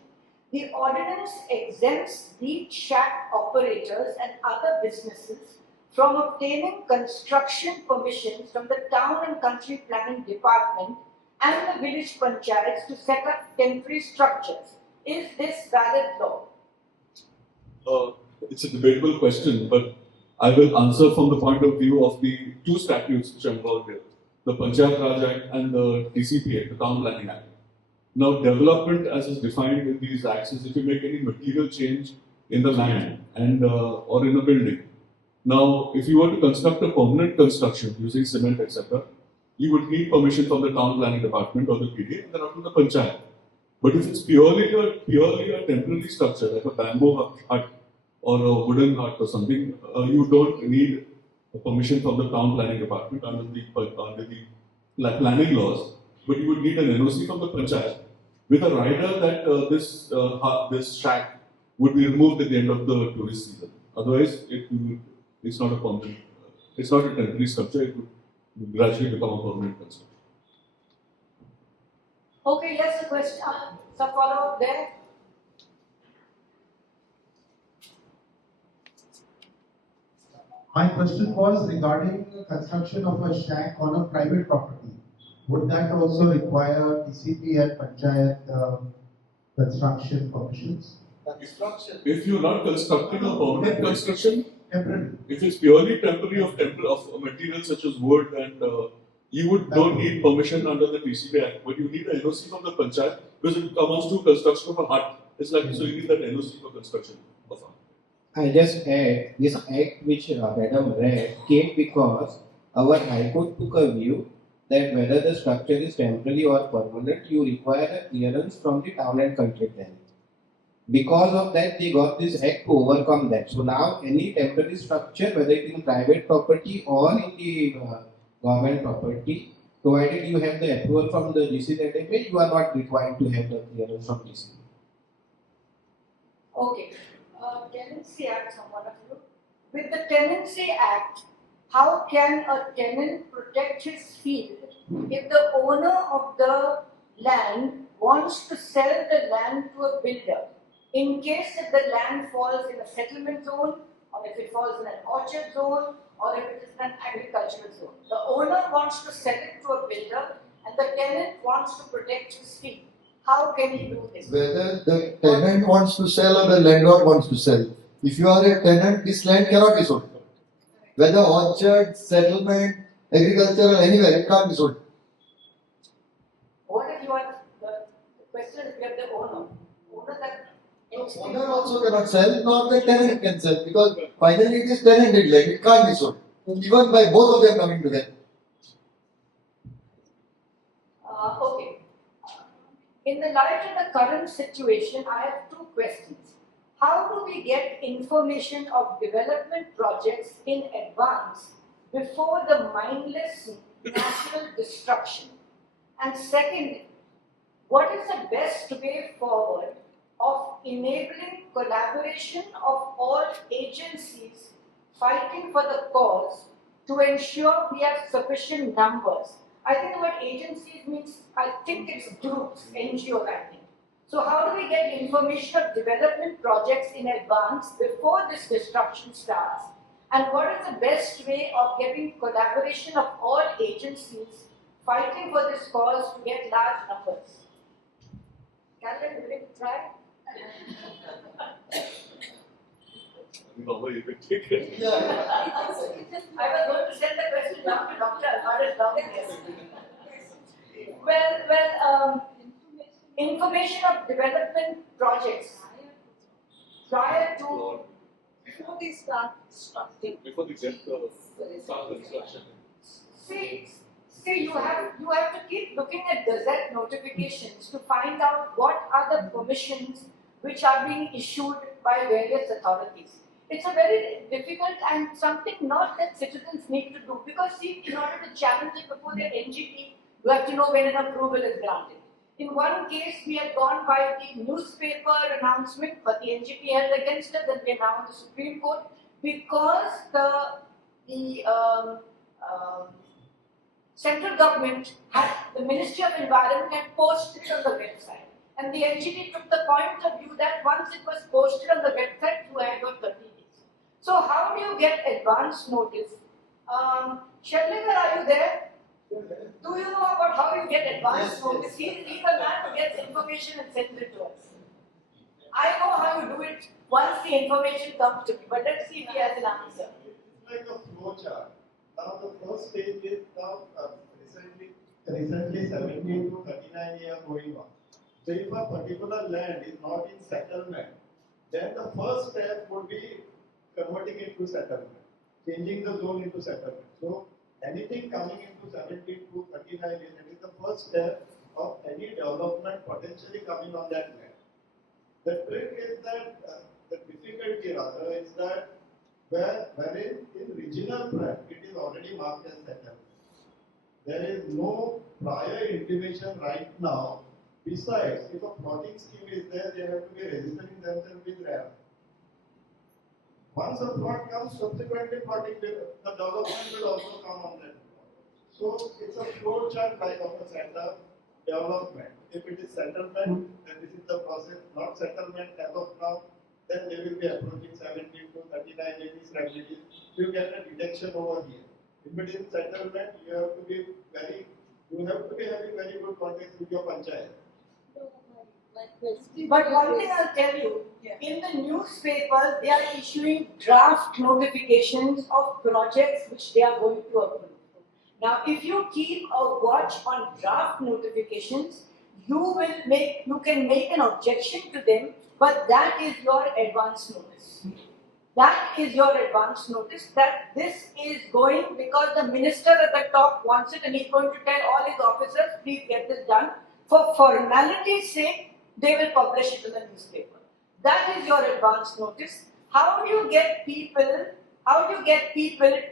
The ordinance exempts beach shack operators and other businesses from obtaining construction permissions from the Town and Country Planning Department and the village panchayats to set up temporary structures. Is this valid law? It's a debatable question, but I will answer from the point of view of the two statutes which are involved here, the Panchayat Raj Act and the TCP Act, the Town Planning Act. Now, development as is defined in these acts is if you make any material change in the land and or in a building. Now, if you were to construct a permanent construction using cement, etc., you would need permission from the Town Planning Department or the PDA and then after the Panchayat. But if it's purely a temporary structure like a bamboo hut or a wooden hut or something, you don't need a permission from the Town Planning Department under the planning laws, but you would need an NOC from the Panchayat with a rider that this shack would be removed at the end of the tourist season. Otherwise, it's not a permanent, it's not a temporary structure, it would gradually become a permanent construction. Okay, yes, a question. Some follow-up there? My question was regarding the construction of a shack on a private property. Would that also require TCP and Panchayat construction permissions? If you're not constructing a permanent construction, temporary. If it's purely temporary of materials such as wood and you don't need permission under the TCP Act, but you need an NOC from the Panchayat because it amounts to construction of a hut. It's like so you need that NOC for construction of a hut. I just add this act which Madam read came because our High Court took a view that whether the structure is temporary or permanent, you require a clearance from the Town and Country Plan. Because of that, they got this act to overcome that. So now, any temporary structure, whether it is in private property or in the government property, provided you have the approval from the GCZFA, you are not required to have the clearance from DC. Okay. Tenancy Act, someone of you. With the Tenancy Act, how can a tenant protect his field if the owner of the land wants to sell the land to a builder? In case if the land falls in a settlement zone, or if it falls in an orchard zone, or if it is an agricultural zone. The owner wants to sell it to a builder and the tenant wants to protect his field. How can he do this? Whether the tenant wants to sell or the landlord wants to sell. If you are a tenant, this land cannot be sold. Whether orchard, settlement, agricultural, anywhere, it can't be sold. What if you are the question is you are the owner? Owner also cannot sell, nor the tenant can sell because finally it is tenanted land, it can't be sold. Even by both of them coming together. Okay. In the light of the current situation, I have two questions. How do we get information of development projects in advance before the mindless natural destruction? And second, what is the best way forward of enabling collaboration of all agencies fighting for the cause to ensure we have sufficient numbers? I think the word agencies means, I think it's groups, NGOs, I think. So how do we get information of development projects in advance before this destruction starts? And what is the best way of getting collaboration of all agencies fighting for this cause to get large numbers? Caroline, will you try? Norma, you can take it. I was going to send the question down to Dr. Alvares down here. Information of development projects prior to before they start constructing. Before they get start construction. See, you have to keep looking at Gazette notifications to find out what are the permissions which are being issued by various authorities. It's a very difficult and something not that citizens need to do, because see, in order to challenge it before the NGT, you have to know when an approval is granted. In one case, we had gone by the newspaper announcement, but the NGT held against us, and we're now in the Supreme Court because the central government the Ministry of Environment had posted it on the website. And the NGT took the point of view that once it was posted on the website, you had got 30 days. So how do you get advance notice? Shetlagar, are you there? Do you know about how you get advance notice? He's the man who gets information and sends it to us. I know how you do it once the information comes to me, but let's see if he has an answer. It's like a flow chart. Now the first stage is now recently 17 to 39 years going on. So if a particular land is not in settlement, then the first step would be converting it to settlement, changing the zone into settlement. So anything coming into 17 to 39 years, that is the first step of any development potentially coming on that land. The trick is that, the difficulty rather is that wherein in regional plan it is already marked as settlement. There is no prior intimation right now. Besides, if a plotting scheme is there, they have to be registering themselves with RAF. Once a plot comes, subsequently plotting will, the development will also come on that plot. So it's a flow chart like of a setup development. If it is settlement, then this is the process. Not settlement as of now, then they will be approaching 17 to 39 80s rapidly. You get a detection over here. If it is settlement, you have to be having very good contact with your panchayat. But one thing I'll tell you, in the newspapers, they are issuing draft notifications of projects which they are going to approve. Now, if you keep a watch on draft notifications, you can make an objection to them, but that is your advance notice. That is your advance notice that this is going because the minister at the top wants it and he's going to tell all his officers, please get this done. For formality's sake, they will publish it in the newspaper. That is your advance notice. How do you get people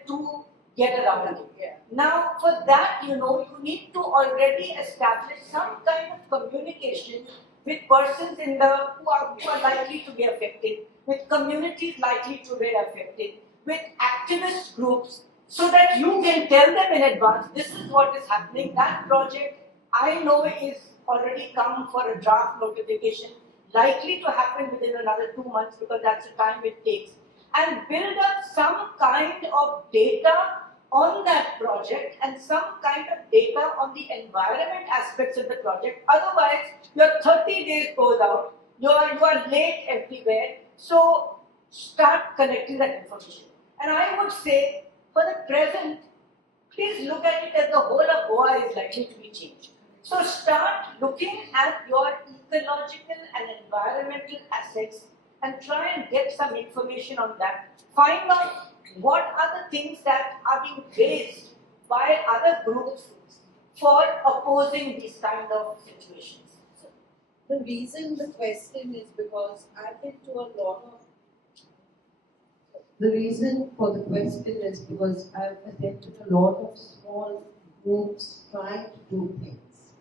to get around it? Yeah. Now, for that, you need to already establish some kind of communication with persons who are likely to be affected, with communities likely to be affected, with activist groups, so that you can tell them in advance, this is what is happening. That project, I know, is already come for a draft notification, likely to happen within another 2 months because that's the time it takes, and build up some kind of data on that project and some kind of data on the environment aspects of the project. Otherwise, your 30 days goes out, you are late everywhere. So start collecting that information. And I would say, for the present, please look at it as the whole of Goa is likely to be changed. So start looking at your ecological and environmental assets and try and get some information on that. Find out what are the things that are being raised by other groups for opposing these kind of situations. So the reason the question is because I've been to a lot of. The reason for the question is because I've attended a lot of small groups trying to do things,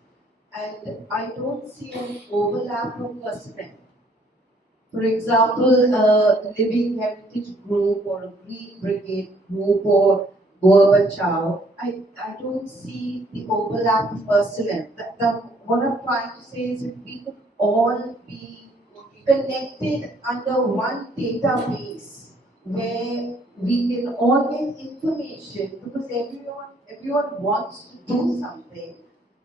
and I don't see any overlap of personnel. For example, a living heritage group or a green brigade group or Goa Bachao, I don't see the overlap of personnel. What I'm trying to say is if we could all be connected under one database where we can all get information, because everyone wants to do something,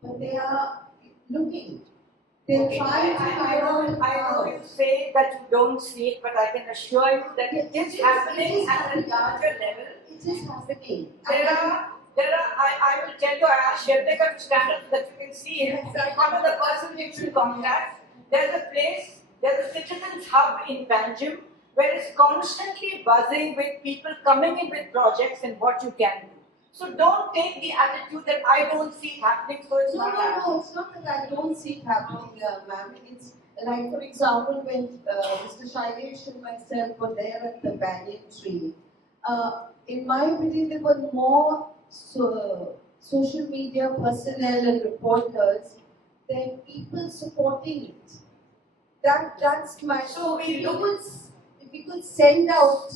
but they are looking. They're Okay, trying to figure out I know you say that you don't see it, but I can assure you that it is happening at a larger level. It is happening. I will tell you, I asked Sherdeka to stand up so that you can see him. One of the persons you should contact. There's a citizens hub in Panjim where it's constantly buzzing with people coming in with projects and what you can do. So don't take the attitude that I don't see it happening, so it's not happening. No, it's not that I don't see it happening, ma'am. It's like, for example, when Mr. Shailesh and myself were there at the banyan tree, in my opinion, there were more social media personnel and reporters than people supporting it. That's my. So if we could send out.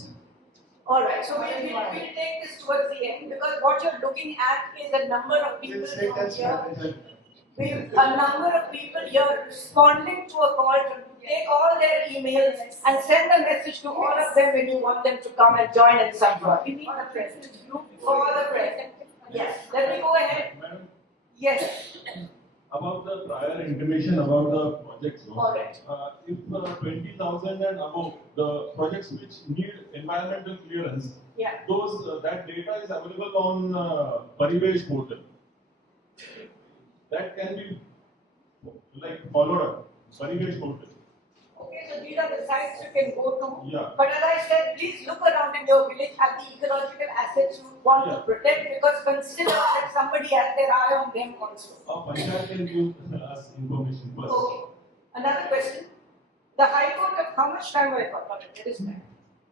All right, so we'll take this towards the end because what you're looking at is a number of people from here. A number of people here responding to a call to take all their emails and send a message to all of them when you want them to come and join in some work. We need a president for the president. Yes, let me go ahead. Yes. About the prior intimation about the projects, All right. If 20,000 and above, the projects which need environmental clearance, yeah, those that data is available on Parivesh portal. That can be like followed up. Parivesh portal. Okay, so these are the sites you can go to. Yeah. But as I said, please look around in your village at the ecological assets you want to protect because consider that somebody has their eye on them also. Panchayat can give us information first. Okay. Another question. The High Court of, how much time have I got? It is time.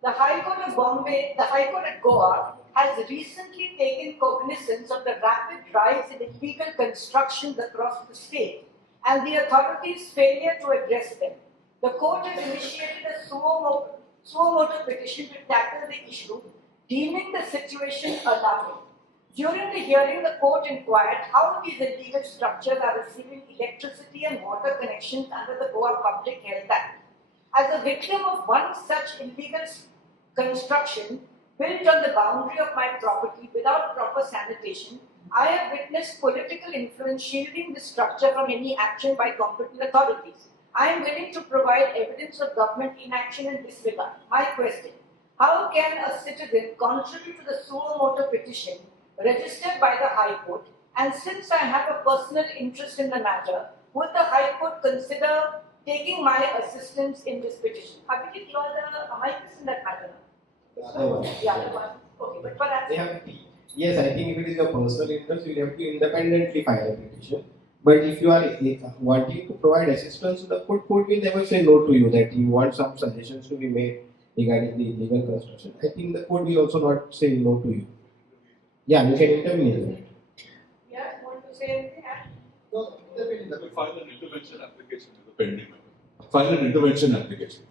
The High Court of Bombay, the High Court at Goa has recently taken cognizance of the rapid rise in illegal constructions across the state and the authorities' failure to address them. The court has initiated a suo motu petition to tackle the issue, deeming the situation alarming. During the hearing, the court inquired how these illegal structures are receiving electricity and water connections under the Goa Public Health Act. As a victim of one such illegal construction built on the boundary of my property without proper sanitation, I have witnessed political influence shielding the structure from any action by competent authorities. I am willing to provide evidence of government inaction in this regard. My question, how can a citizen contribute to the suo motu petition registered by the High Court? And since I have a personal interest in the matter, would the High Court consider taking my assistance in this petition? Abhijit, you are the amicus in that matter. Yeah, okay, but perhaps. Yes, I think if it is your personal interest, you have to independently file a petition. But if you are wanting to provide assistance to the court will never say no to you, that you want some suggestions to be made regarding the illegal construction. I think the court will also not say no to you. Yeah, you can intervene in that. Yeah, want to say anything? No, we file an intervention application with the pending member. File an intervention application.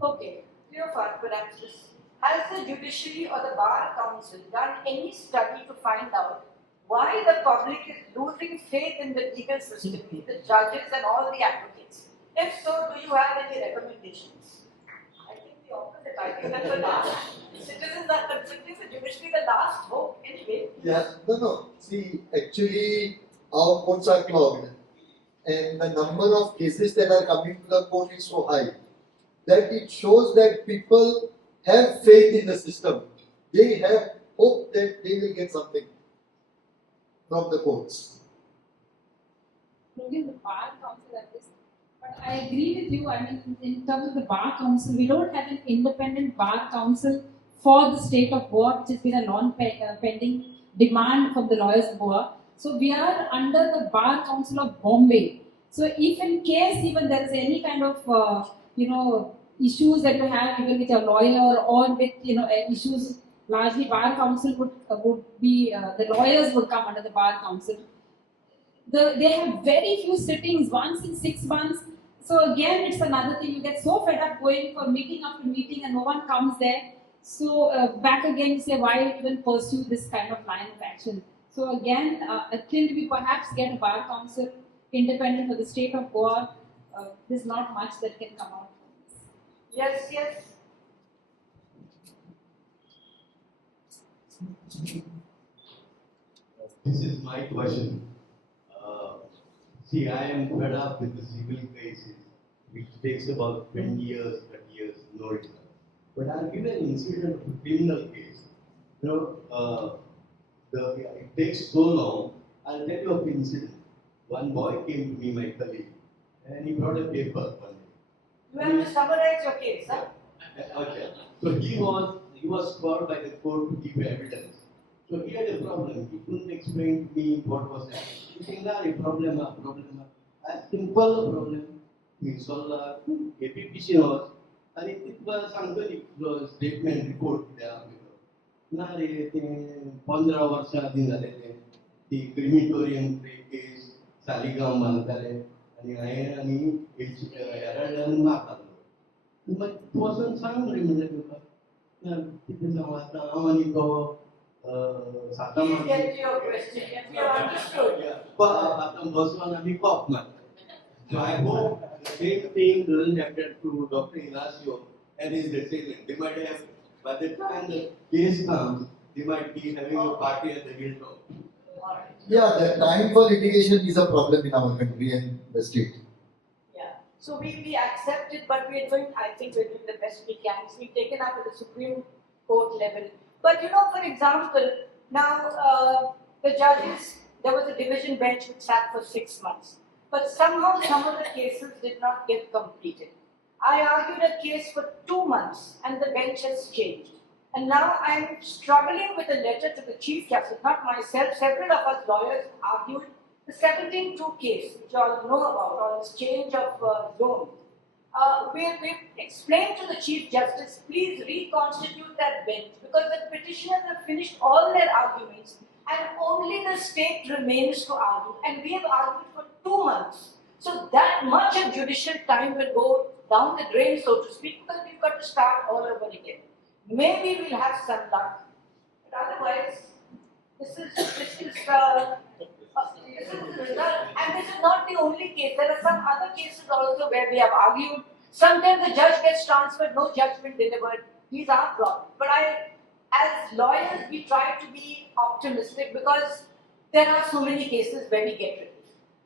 Okay, Cleofato, perhaps this. Has the judiciary or the bar council done any study to find out why the public is losing faith in the legal system, the judges and all the advocates? If so, do you have any recommendations? I think the opposite. I think that's the last. Citizens are considering the judiciary the last hope anyway. Yeah, no. See, actually, our courts are clogged, and the number of cases that are coming to the court is so high that it shows that people have faith in the system. They have hope that they will get something from the courts. The bar council at this, but I agree with you. I mean, in terms of the bar council, we don't have an independent bar council for the state of Goa, which has been a non-pending demand from the lawyers of Goa. So we are under the bar council of Bombay. So if in case even there is any kind of issues that you have even with your lawyer or with issues, largely bar council would be the lawyers would come under the bar council. They have very few sittings, once in 6 months. So again, it's another thing. You get so fed up going for meeting after meeting and no one comes there. So back again, you say, why even pursue this kind of line of action? So again, until we perhaps get a bar council independent of the state of Goa, there's not much that can come out. Yes, yes. This is my question. See, I am fed up with the civil cases, which takes about 20 years, 30 years, no result. But I'll give an incident of a criminal case. You know, it takes so long. I'll tell you of incident. One boy came to me, my colleague, and he brought a paper one day. You have to summarize your case, huh? Okay. So he was called by the court to give evidence. So he had a problem. He couldn't explain to me what was happening. He said, "A problem. A simple problem. He solved a PPC was, and it was a statement report there. ना रे ते 15 वर्ष आधी झालेले ती crematorium case Saligao बांदताले आणि हांवें आनी हेराल्डान मारतालो मग तूं वचून सांग रे म्हणलें तुका कितें सांगू आतां हांव आनी तो सातां आतां बसोन आमी कॉप मारता so I hope the same thing doesn't happen to Dr. Colasso and his descendants. They might have, by the time the case comes, they might be having a party at the hilltop. Yeah, the time for litigation is a problem in our country and the state. Yeah. So we accept it, but we're doing, I think we're doing the best we can. So we've taken up at the Supreme Court level. But you know, for example, now the judges, there was a division bench which sat for 6 months. But somehow some of the cases did not get completed. I argued a case for 2 months and the bench has changed. And now I'm struggling with a letter to the Chief Justice, not myself. Several of us lawyers argued the 17-2 case, which you all know about, on this change of zone. We've explained to the Chief Justice, please reconstitute that bench because the petitioners have finished all their arguments and only the state remains to argue. And we have argued for 2 months. So that much of judicial time will go down the drain, so to speak, because we've got to start all over again. Maybe we'll have some luck, but otherwise, this is the result. And this is not the only case. There are some other cases also where we have argued. Sometimes the judge gets transferred, no judgment delivered. These are problems. But as lawyers, we try to be optimistic because there are so many cases where we get relief.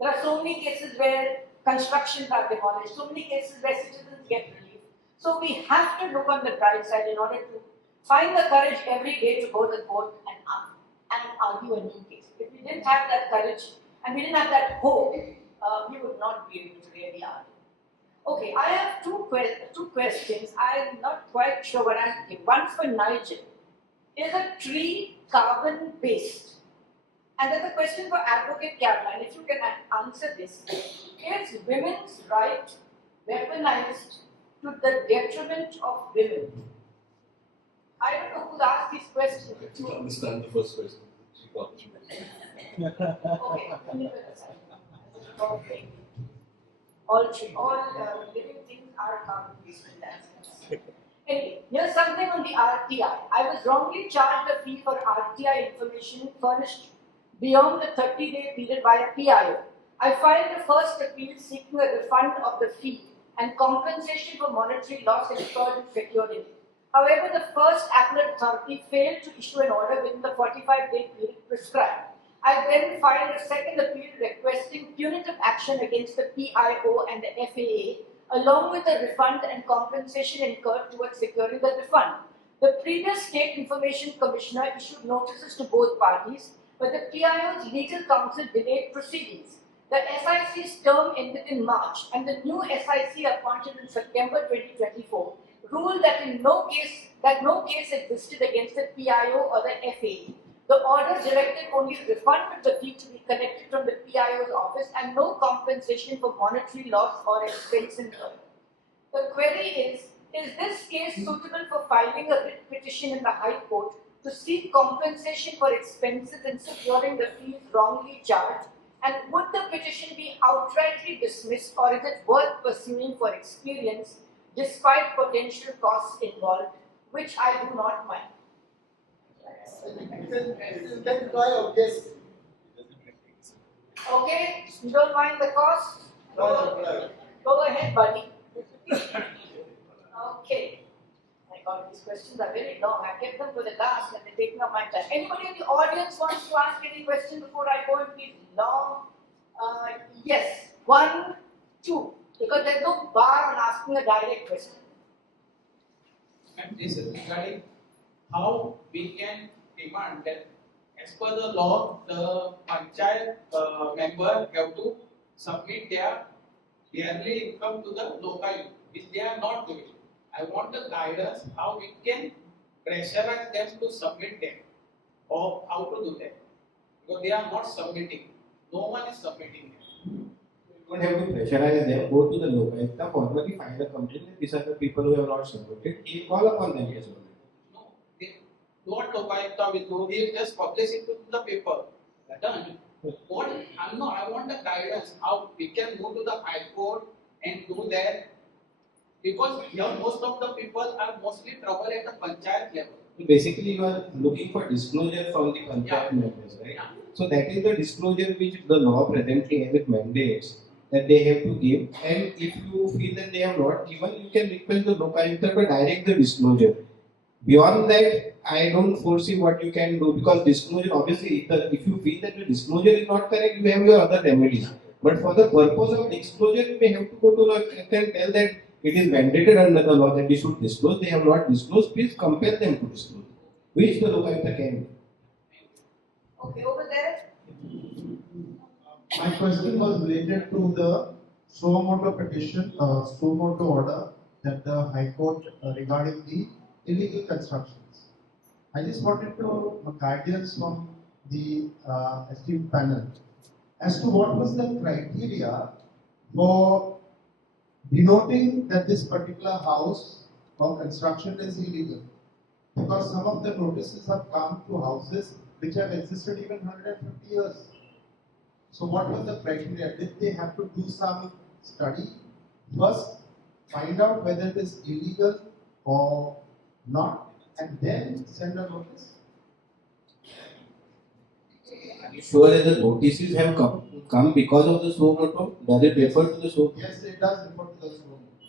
There are so many cases where constructions are demolished, so many cases where citizens get relief. So we have to look on the bright side in order to find the courage every day to go to court and argue a new case. If we didn't have that courage and we didn't have that hope, we would not be able to really argue. Okay, I have two questions. I'm not quite sure what I'm thinking. One's for Nigel. Is a tree carbon based? And then the question for Advocate Caroline, if you can answer this. Is women's right weaponized to the detriment of women? I don't know who asked these questions. I don't understand the first question. Okay. All living things are carbon based in that sense. Anyway, here's something on the RTI. I was wrongly charged a fee for RTI information furnished beyond the 30-day period by a PIO. I filed the first appeal seeking a refund of the fee and compensation for monetary loss incurred in securing it. However, the first appellate authority failed to issue an order within the 45-day period prescribed. I then filed a second appeal requesting punitive action against the PIO and the FAA, along with a refund and compensation incurred towards securing the refund. The previous State Information Commissioner issued notices to both parties, but the PIO's legal counsel delayed proceedings. The SIC's term ended in March, and the new SIC appointed in September 2024 ruled that no case existed against the PIO or the FAA. The order directed only refund of the fee to be collected from the PIO's office and no compensation for monetary loss or expense incurred. The query is this case suitable for filing a writ petition in the High Court to seek compensation for expenses in securing the fees wrongly charged? And would the petition be outrightly dismissed, or is it worth pursuing for experience despite potential costs involved, which I do not mind? You can try or guess. Okay, you don't mind the cost? Go ahead, buddy. Okay. My God, these questions are very long. I kept them for the last and they're taking up my time. Anybody in the audience wants to ask any question before I go into these long Yes, 1, 2, because there's no bar on asking a direct question. And this is regarding how we can demand that as per the law, the panchayat member have to submit their yearly income to the local, which they are not doing. I want the guidance how we can pressurize them to submit them or how to do that. Because they are not submitting. No one is submitting them. You don't have to pressurize them, go to the Lokayukta, formally file a complaint that these are the people who have not submitted, you call upon them as well. What Lokayukta will do, he'll just publish it to the paper. Done. I want the guidance how we can move to the High Court and do that. Because here most of the people are mostly trouble at the panchayat level. So basically, you are looking for disclosure from the panchayat members, right? Yeah. So that is the disclosure which the law presently has it mandates that they have to give. And if you feel that they have not given, you can request the Lokayukta to direct the disclosure. Beyond that, I don't foresee what you can do because disclosure, obviously, if you feel that the disclosure is not correct, you have your other remedies. But for the purpose of disclosure, you may have to go to Lokayukta and tell that it is mandated under the law that they should disclose. They have not disclosed, please compel them to disclose, which the Lokayukta can do. Okay, over there. My question was related to the suo motu petition, suo motu order that the High Court regarding the illegal constructions. I just wanted to guidance from the esteemed panel as to what was the criteria for denoting that this particular house or construction is illegal. Because some of the notices have come to houses which have existed even 150 years. So what was the criteria? Did they have to do some study first, find out whether it is illegal or not, and then send a notice? Are you sure that the notices have come because of the suo motu? Does it refer to the suo? Yes, it does refer to the suo motu.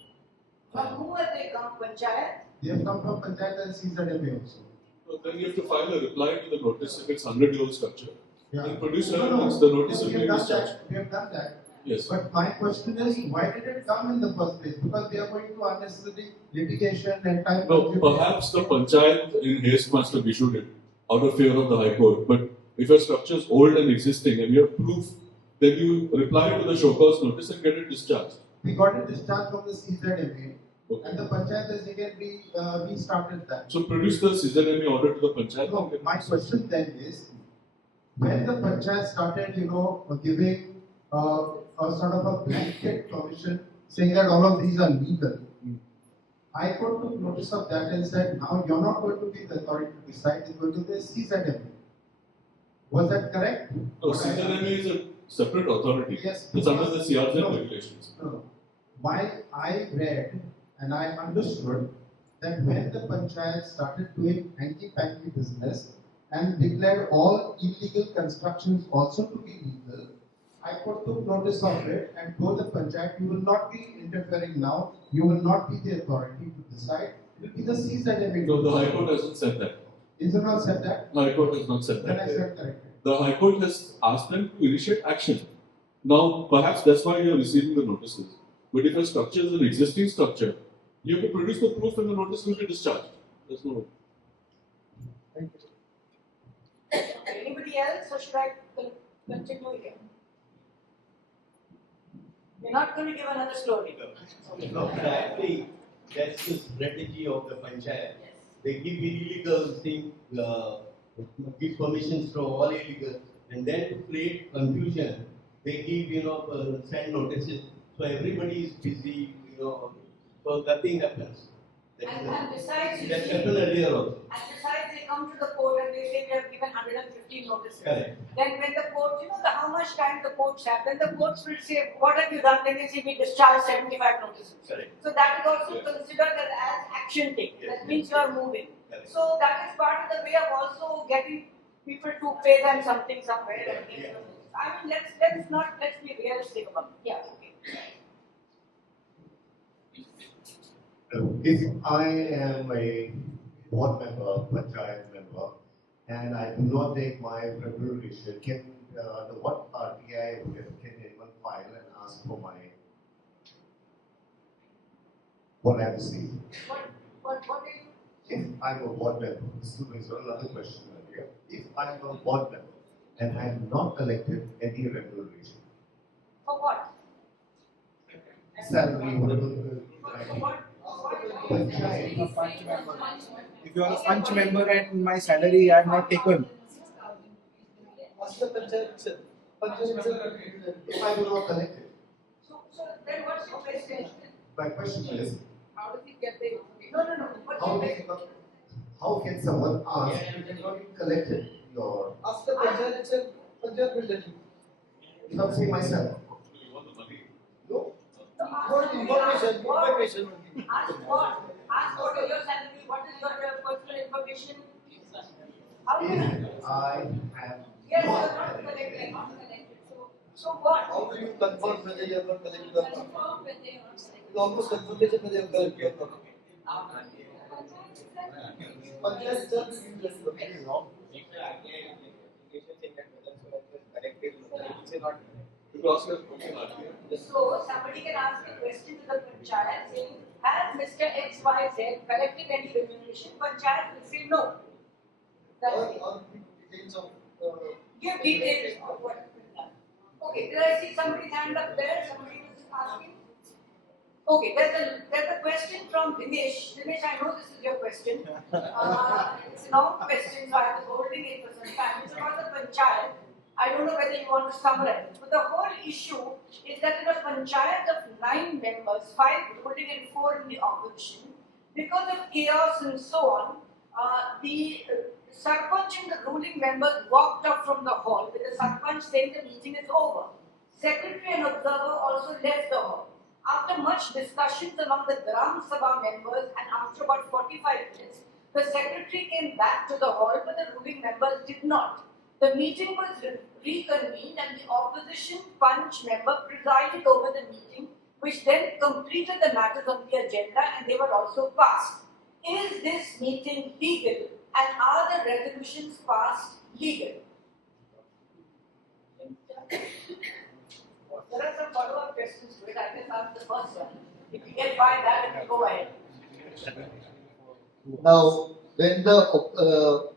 From who have they come? Panchayat? They have come from Panchayat and CZMA also. So then you have to file a reply to the notice if it's 100-year-old structure. Yeah. Then produce evidence, the notice will be discharged. We have done that. Yes. But my question is, why did it come in the first place? Because they are going to unnecessary litigation and time. No, perhaps the panchayat in haste must have issued it out of fear of the High Court. But if your structure is old and existing and you have proof, then you reply to the show cause notice and get it discharged. We got it discharged from the CZMA, and the panchayat has again restarted that. So produce the CZMA order to the panchayat. No, my question then is, when the panchayat started, giving a sort of a blanket permission, saying that all of these are legal, I took notice of that and said, now you're not going to be the authority to decide, it's going to be the CZMA. Was that correct? No, CZMA is a separate authority. Yes. It's under the CRZ regulations. No. Why I read and I understood that when the panchayat started doing hanky-panky business and declared all illegal constructions also to be legal, I took notice of it and told the panchayat, you will not be interfering now, you will not be the authority to decide, it will be the CZMA. No, the High Court hasn't said that. Is it not said that? The High Court has not said Then that. I said correctly. The High Court has asked them to initiate action. Now, perhaps that's why you are receiving the notices. But if a structure is an existing structure, you have to produce the proof and the notice will be discharged. There's no. Thank you. Anybody else, or should I continue here? You're not going to give another story. No, but actually, that's the strategy of the panchayat. They give illegal thing, give permissions to all illegal, and then to create confusion, they give, send notices. So everybody is busy, so nothing happens. And besides, That's happened earlier also. And besides, they come to the court and they say we have given 115 notices. Correct. Then when the court, how much time the courts have, then the courts will say, what have you done? Then they say we discharged 75 notices. Correct. So that is also considered as action taken. That means you are moving. Correct. So that is part of the way of also getting people to pay them something somewhere. I mean, let's be realistic about it. Yeah. Okay. If I am a board member, panchayat member, and I do not take my remuneration, can what RTI can file and ask for my what I have to say. What do you? If I'm a board member, this is another question earlier. If I'm a board member and I have not collected any remuneration, For what? salary, whatever. If you are a punch member and my salary I have not taken. Ask the panchayat itself. Panchayat itself, If I do not collect it. So then what's your question? My question is, How does he get the information? No. What's your question? how can someone ask if you have not even collected your... ask the panchayat itself. Panchayat will tell you. If I'm saying myself. No. What information? Information. Ask what? Ask what is your salary? What is your personal information? How can If I have Yes, you not are not collected collected. So what? How do you confirm whether you have not collected or not? It's almost confirmation whether you have collected or not. Panchayat itself will give you that information. So somebody can ask a question to the panchayat saying, has Mr. XYZ collected any remuneration? Panchayat will say no. That's it. Or details of Give details of what. Okay, did I see somebody's hand up there? Somebody was asking. Okay, there's a question from Dinesh. Dinesh, I know this is your question. It's a long question, so I was holding it for some time. It's about the panchayat. I don't know whether you want to summarize it. But the whole issue is that in a panchayat of 9 members, 5 ruling and 4 in the opposition, because of chaos and so on, the Sarpanch and the ruling members walked up from the hall with the Sarpanch saying the meeting is over. Secretary and observer also left the hall. After much discussions among the Gram Sabha members and after about 45 minutes, the secretary came back to the hall but the ruling members did not. The meeting was reconvened and the opposition punch member presided over the meeting, which then completed the matters on the agenda and they were also passed. Is this meeting legal and are the resolutions passed legal? There are some follow-up questions to it. I can ask the first one. If we get by that, we go ahead. now, when the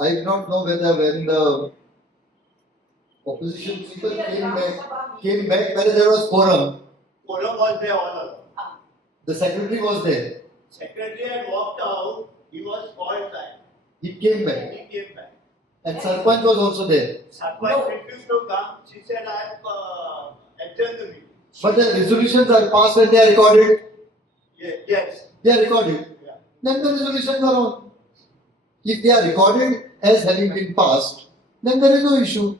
I do not know whether when the opposition people came back whether there was quorum. Quorum was there all along. The secretary was there. Secretary had walked out, he was called back. He came back. He came back. And Sarpanch was also there. Sarpanch refused to come. She said, I have adjourned the meeting. But the resolutions are passed and they are recorded. Yes. They are recorded. Yeah. Then the resolutions are on. If they are recorded as having been passed, then there is no issue.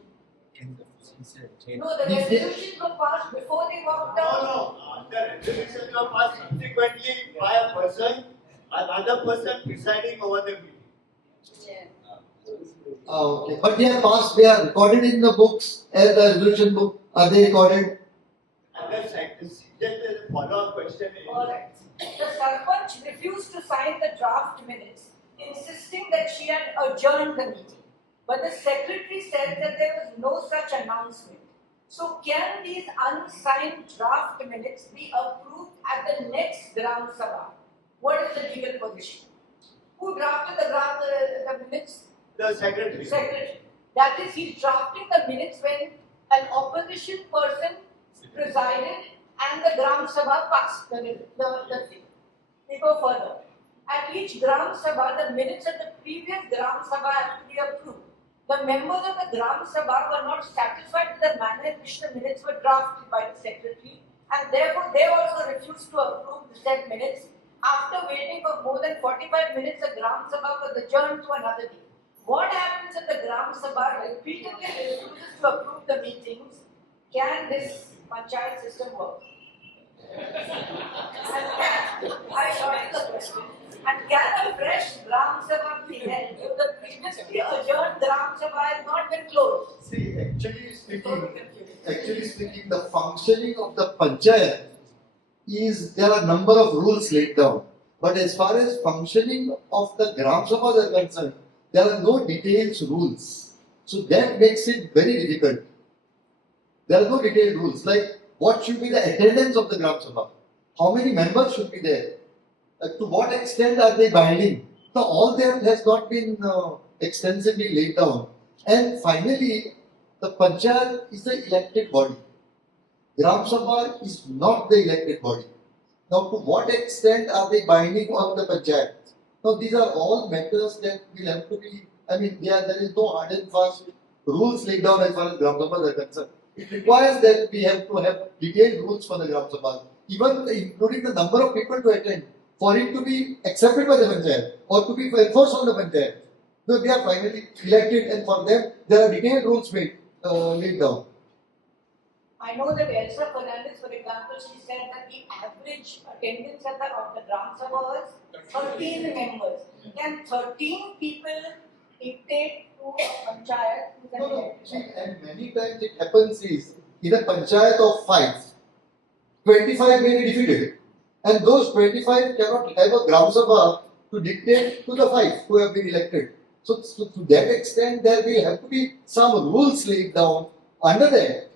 No, the resolutions were passed before they walked out. No. The resolutions were passed subsequently by a person, another person presiding over the meeting. Okay. But they are passed, they are recorded in the books as the resolution book. Are they recorded? And just a follow-up question is. Alright. The Sarpanch refused to sign the draft minutes, insisting that she had adjourned the meeting. But the secretary said that there was no such announcement. So can these unsigned draft minutes be approved at the next Gram Sabha? What is the legal position? Who drafted the minutes? The secretary. Secretary. That is, he's drafting the minutes when an opposition person presided and the Gram Sabha passed the thing. We go further. At each Gram Sabha, the minutes of the previous Gram Sabha have to be approved. The members of the Gram Sabha were not satisfied with the manner in which the minutes were drafted by the secretary, and therefore they also refused to approve the said minutes. After waiting for more than 45 minutes, the Gram Sabha was adjourned to another day. What happens if the Gram Sabha repeatedly refuses to approve the meetings? Can this panchayat system work? I shorten the question. And can a fresh Gram Sabha be held if the previously adjourned Gram Sabha has not been closed? See, actually speaking, the functioning of the panchayat is, there are a number of rules laid down. But as far as functioning of the Gram Sabhas are concerned, there are no detailed rules. So that makes it very difficult. There are no detailed rules like what should be the attendance of the Gram Sabha, how many members should be there, to what extent are they binding. So all that has not been extensively laid down. And finally, the Panchayat is the elected body. Gram Sabha is not the elected body. Now, to what extent are they binding on the Panchayat? Now, these are all matters that will have to be, there is no hard and fast rules laid down as far as Gram Sabhas are concerned. It requires that we have to have detailed rules for the Gram Sabhas, even including the number of people to attend, for it to be accepted by the Panchayat or to be enforced on the Panchayat. So they are finally elected, and for them, there are detailed rules laid down. I know that Elsa Fernandez, for example, she said that the average attendance of the Gram Sabha was 13 members. Can 13 people dictate to a panchayat? No. See, and many times it happens is, in a panchayat of 5, 25 may be defeated. And those 25 cannot have a Gram Sabha to dictate to the 5 who have been elected. So to that extent, there will have to be some rules laid down under that.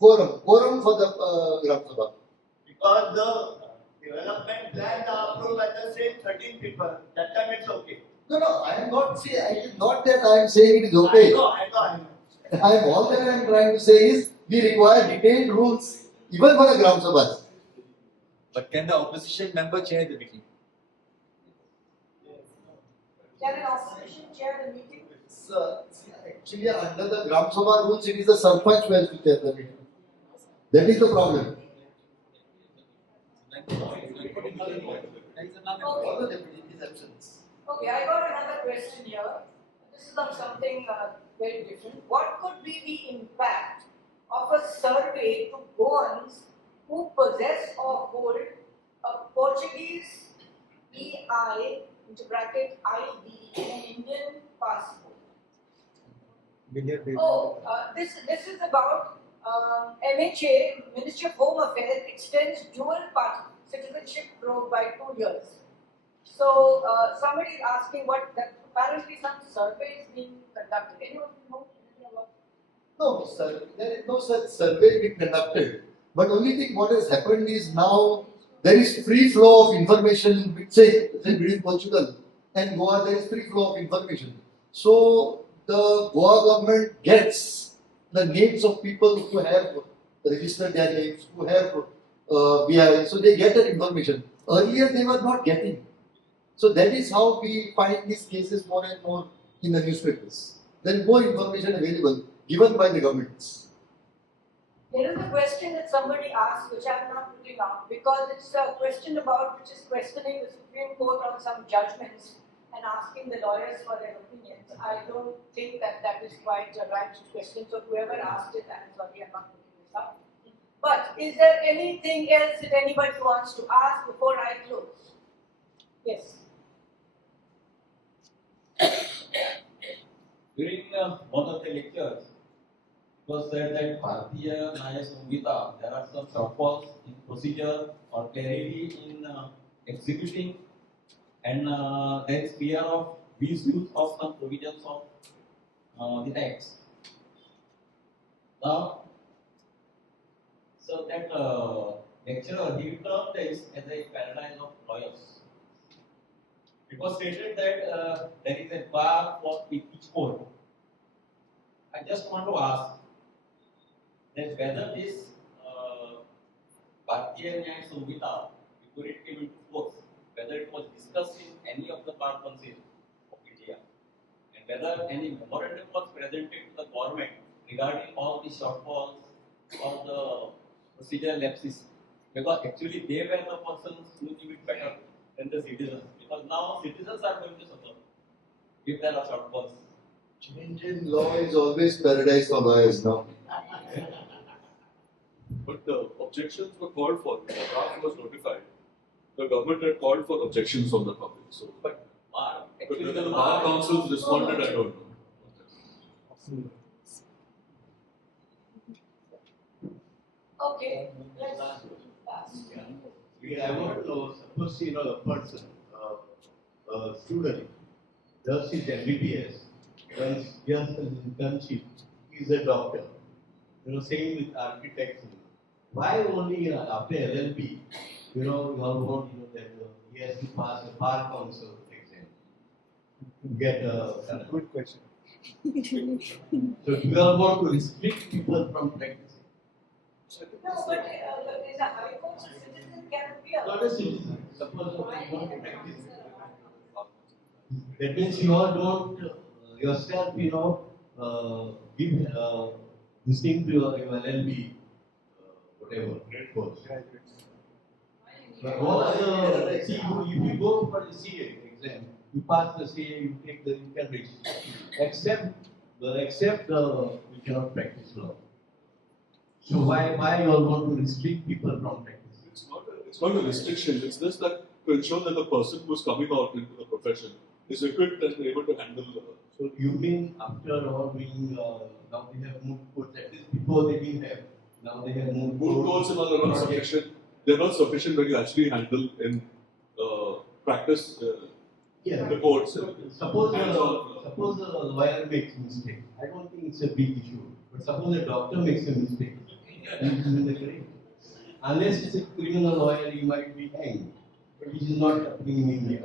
Quorum for the Gram Sabha. Because the development plans are approved by the same 13 people. That time it's okay. No, I am not saying. It is not that I am saying it is okay. I know. All that I am trying to say is we require detailed rules even for the Gram Sabhas. But can the opposition member chair the meeting? Can an opposition chair the meeting? Actually, under the Gram Sabha rules, it is the Sarpanch who has to chair the meeting. That is the problem. Okay, I got another question here. This is on something very different. What could be the impact of a survey to Goans who possess or hold a Portuguese EI into bracket ID and an Indian passport? This is about MHA, Ministry of Home Affairs, extends dual party citizenship probe by 2 years. So somebody is asking that apparently some survey is being conducted. Anyone know anything about it? No, sir, there is no such survey being conducted. But only thing what has happened is now there is free flow of information, say between Portugal and Goa, there is free flow of information. So the Goa government gets the names of people who have registered their names, who have BI, so they get that information. Earlier they were not getting. So that is how we find these cases more and more in the newspapers. There is more information available given by the governments. There is a question that somebody asked, which I am not putting out, because it's a question which is questioning the Supreme Court on some judgments and asking the lawyers for their opinions. I don't think that is quite a right question. So whoever asked it, I'm sorry, I'm not putting this up. But is there anything else that anybody wants to ask before I close? Yes. During one of the lectures, it was said that Bharatiya Nyaya Samhita, there are some shortfalls in procedure or clarity in executing, and there is fear of misuse of some provisions of the acts. Now, so that lecturer, he termed this as a paradise of lawyers. It was stated that there is a bar for each court. I just want to ask that whether this Bharatiya Nyaya Samhita, before it came into force, whether it was discussed in any of the bar council of India, and whether any memorandum was presented to the government regarding all the shortfalls or the procedural lapses, because actually they were the persons who knew it better than the citizens, because now citizens are going to suffer if there are shortfalls. Change in law is always paradise for lawyers now. But the objections were called for. The draft was notified. The government had called for objections from the public. So, but whether the bar councils responded, I don't know. Okay, let's pass. I want to know, suppose a person, a student, does his MBBS, runs just an internship, he is a doctor. same with architects. Why only after LLB, you all want, that he has to pass a bar council exam to get a Good question. So you all want to restrict people from practicing? No, but there's a high court, so citizen can appeal. Not a citizen. Suppose you want to practice. That means you all don't yourself, give this thing to your LLB, whatever, course. But all other, see, if you go for the CA exam, you pass the CA, you take you can register. Except you cannot practice law. So why you all want to restrict people from practicing? It's not a restriction. It's just that to ensure that the person who's coming out into the profession is equipped and able to handle. So you mean after all doing now they have moved courts, at least before they didn't have. Now they have moved courts and all are not sufficient. They're not sufficient when you actually handle in practice the courts. Suppose a lawyer makes mistake. I don't think it's a big issue. But suppose a doctor makes a mistake. He's in the grave. Unless it's a criminal lawyer, he might be hanged. But which is not happening in India.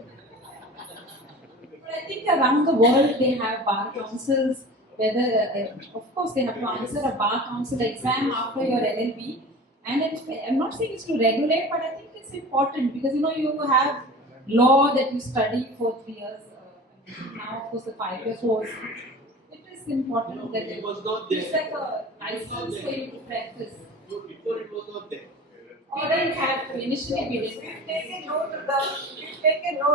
But I think around the world they have bar councils. Whether, of course, they have to answer a bar council exam after your LLB. And I'm not saying it's to regulate, but I think it's important because you have law that you study for 3 years. Now, of course, the 5-year course. It is important that it was not there. It's like a license for you to practice. Before it was not there. Or it had to initially be We've taken note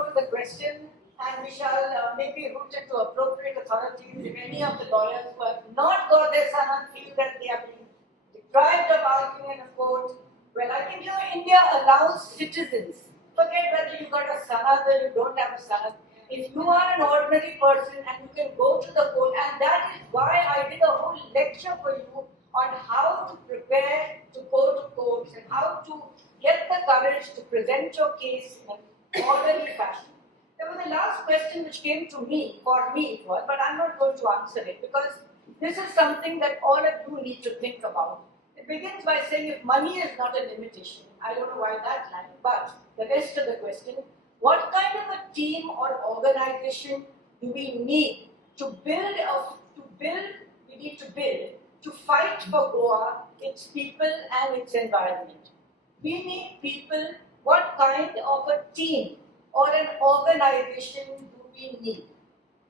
of the question, and we shall maybe route it to appropriate authorities. If any of the lawyers who have not got their sanad feel that they are being deprived of arguing in a court, well, I think India allows citizens. Forget whether you got a sanad or you don't have a sanad. If you are an ordinary person and you can go to the court, and that is why I did a whole lecture for you on how to prepare to go to courts and how to get the courage to present your case in an orderly fashion. There was a last question which came to me, for me it was, but I'm not going to answer it because this is something that all of you need to think about. It begins by saying if money is not a limitation, I don't know why that line, but the rest of the question, what kind of a team or organization do we need to build, to fight for Goa, its people and its environment? We need people, what kind of a team or an organization do we need?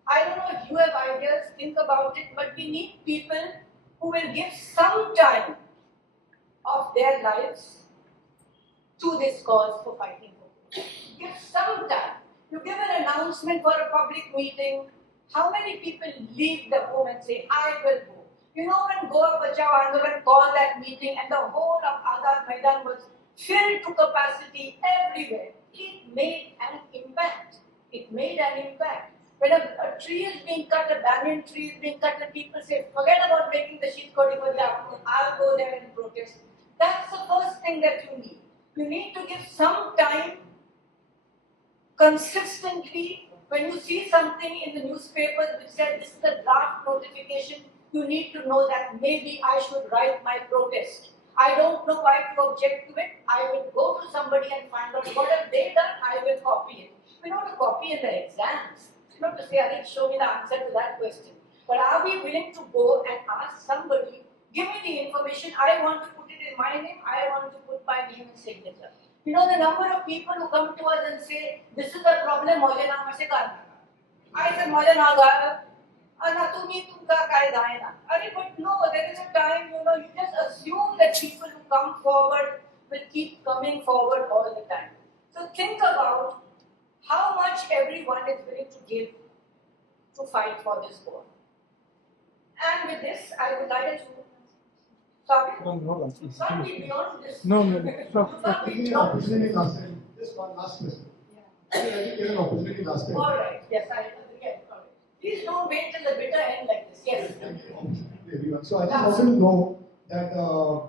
I don't know if you have ideas, think about it, but we need people who will give some time of their lives to this cause for fighting for Goa. Give some time. You give an announcement for a public meeting, how many people leave the home and say, I will go? When Goa Bachao Andolan called that meeting and the whole of Azad Maidan was filled to capacity everywhere, it made an impact. When a tree is being cut, a banyan tree is being cut, and people say, forget about making the sheet kodi for the afternoon, I'll go there and protest. That's the first thing that you need. You need to give some time consistently. When you see something in the newspapers which says this is a draft notification, you need to know that maybe I should write my protest. I don't know why to object to it. I will go to somebody and find out what have they done. I will copy it. We don't to copy in the exams. Not to say, Arik, show me the answer to that question. But are we willing to go and ask somebody, give me the information, I want to put it in my name, I want to put my name and signature. The number of people who come to us and say, this is the problem, I said, but no, there is a time, you just assume that people who come forward will keep coming forward all the time. So think about how much everyone is willing to give to fight for this war. And with this, I would like to not be beyond this. No. Not be Give me an beyond opportunity last time. Just one last question. I didn't get an opportunity last time. All right. Yes, I again. Please don't wait till the bitter end like this. Yes. Everyone. So I just wanted to know that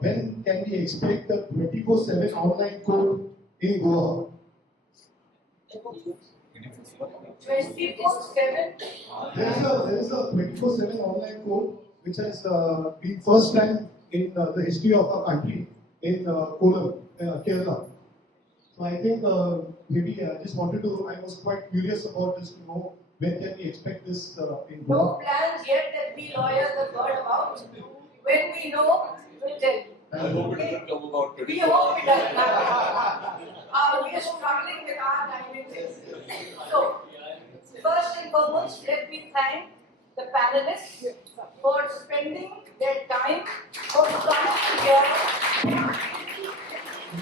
when can we expect the 24/7 online code in Goa? 24/7. There is a 24/7 online code which has been first time in the history of our country in Kerala. So I think maybe I just wanted to, I was quite curious about this to know when can we expect this in No plans yet that we lawyers have heard about. When we know, we'll tell you. I hope it doesn't come about We hope it doesn't happen. We are struggling with our timings. So, first and foremost, let me thank the panelists for spending their time for coming here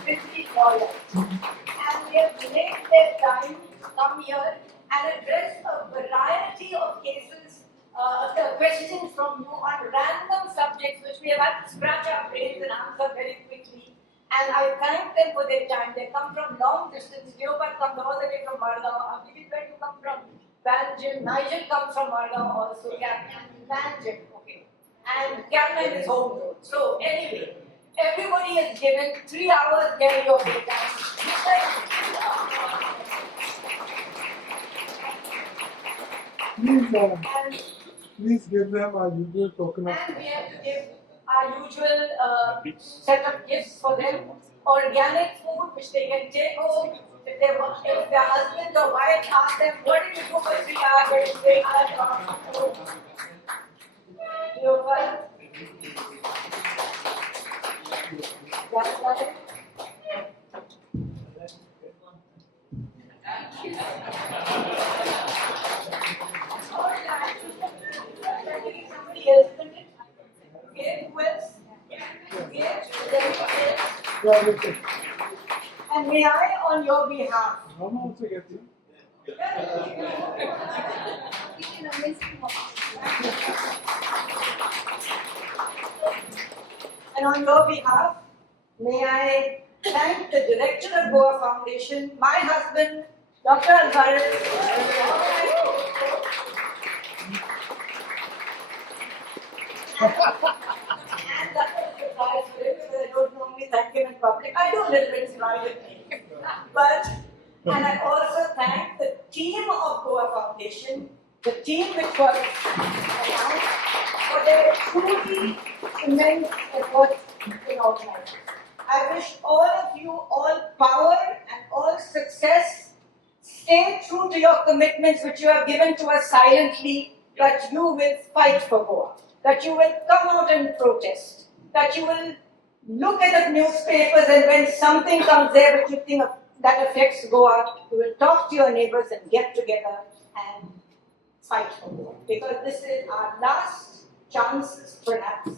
50 lawyers. And they have made their time to come here and address a variety of cases, questions from you on random subjects which we have had to scratch our brains and answer very quickly. And I thank them for their time. They come from long distance. Cleofato comes all the way from Margao. Abhijit, where you come from? Banjim. Nigel comes from Margao also. Yeah, Banjim. Okay. And Caroline is home. So anyway, everybody is given 3 hours there your day time. Please give them our usual token of. And we have to give our usual set of gifts for them. Organic food which they can take home. If their husband or wife ask them, what did you do for 3 hours? They are your wife. That's right. Somebody else, isn't it? Okay, who else? Okay. And may I, on your behalf, Norma also gets it. and on your behalf, may I thank the director of Goa Foundation, my husband, Dr. Alvares, and Dr. Alvares, because I don't normally thank him in public. I do a little bit privately. And I also thank the team of Goa Foundation, the team which was announced, for their truly immense efforts in organizing. I wish all of you all power and all success. Stay true to your commitments which you have given to us silently, that you will fight for Goa, that you will come out and protest, that you will look at the newspapers and when something comes there which you think that affects Goa, you will talk to your neighbors and get together and fight for Goa. Because this is our last chance, perhaps.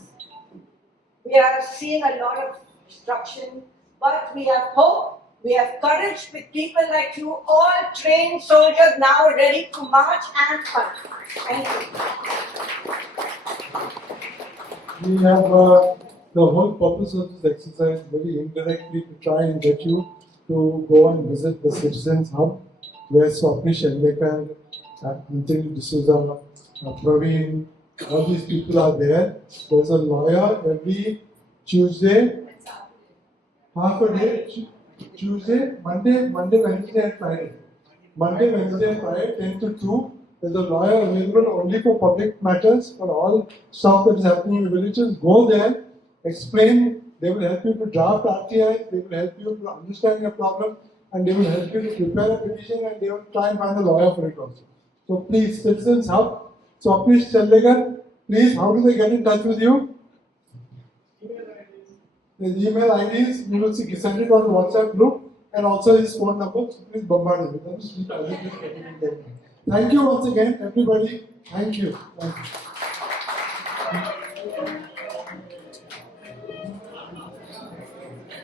We are seeing a lot of destruction, but we have hope, we have courage with people like you, all trained soldiers now ready to march and fight. Thank you. We have the whole purpose of this exercise very indirectly to try and get you to go and visit the Citizens Hub, where Swapnish Shendekar, Anthony D'Souza, Praveen, all these people are there. There's a lawyer every Tuesday, half a day, Tuesday, Monday, Wednesday and Friday. Monday, Wednesday and Friday, 10 to 2. There's a lawyer available only for public matters, for all stuff that is happening in the villages. Go there, explain. They will help you to draft RTI, they will help you to understand your problem, and they will help you to prepare a petition, and they will try and find a lawyer for it also. So please, Citizens Hub, Swapnish Shendekar, please, how do they get in touch with you? His email IDs, you will see, send it on the WhatsApp group, and also his phone number, so please bombard him with them. Thank you once again, everybody. Thank you. Thank you.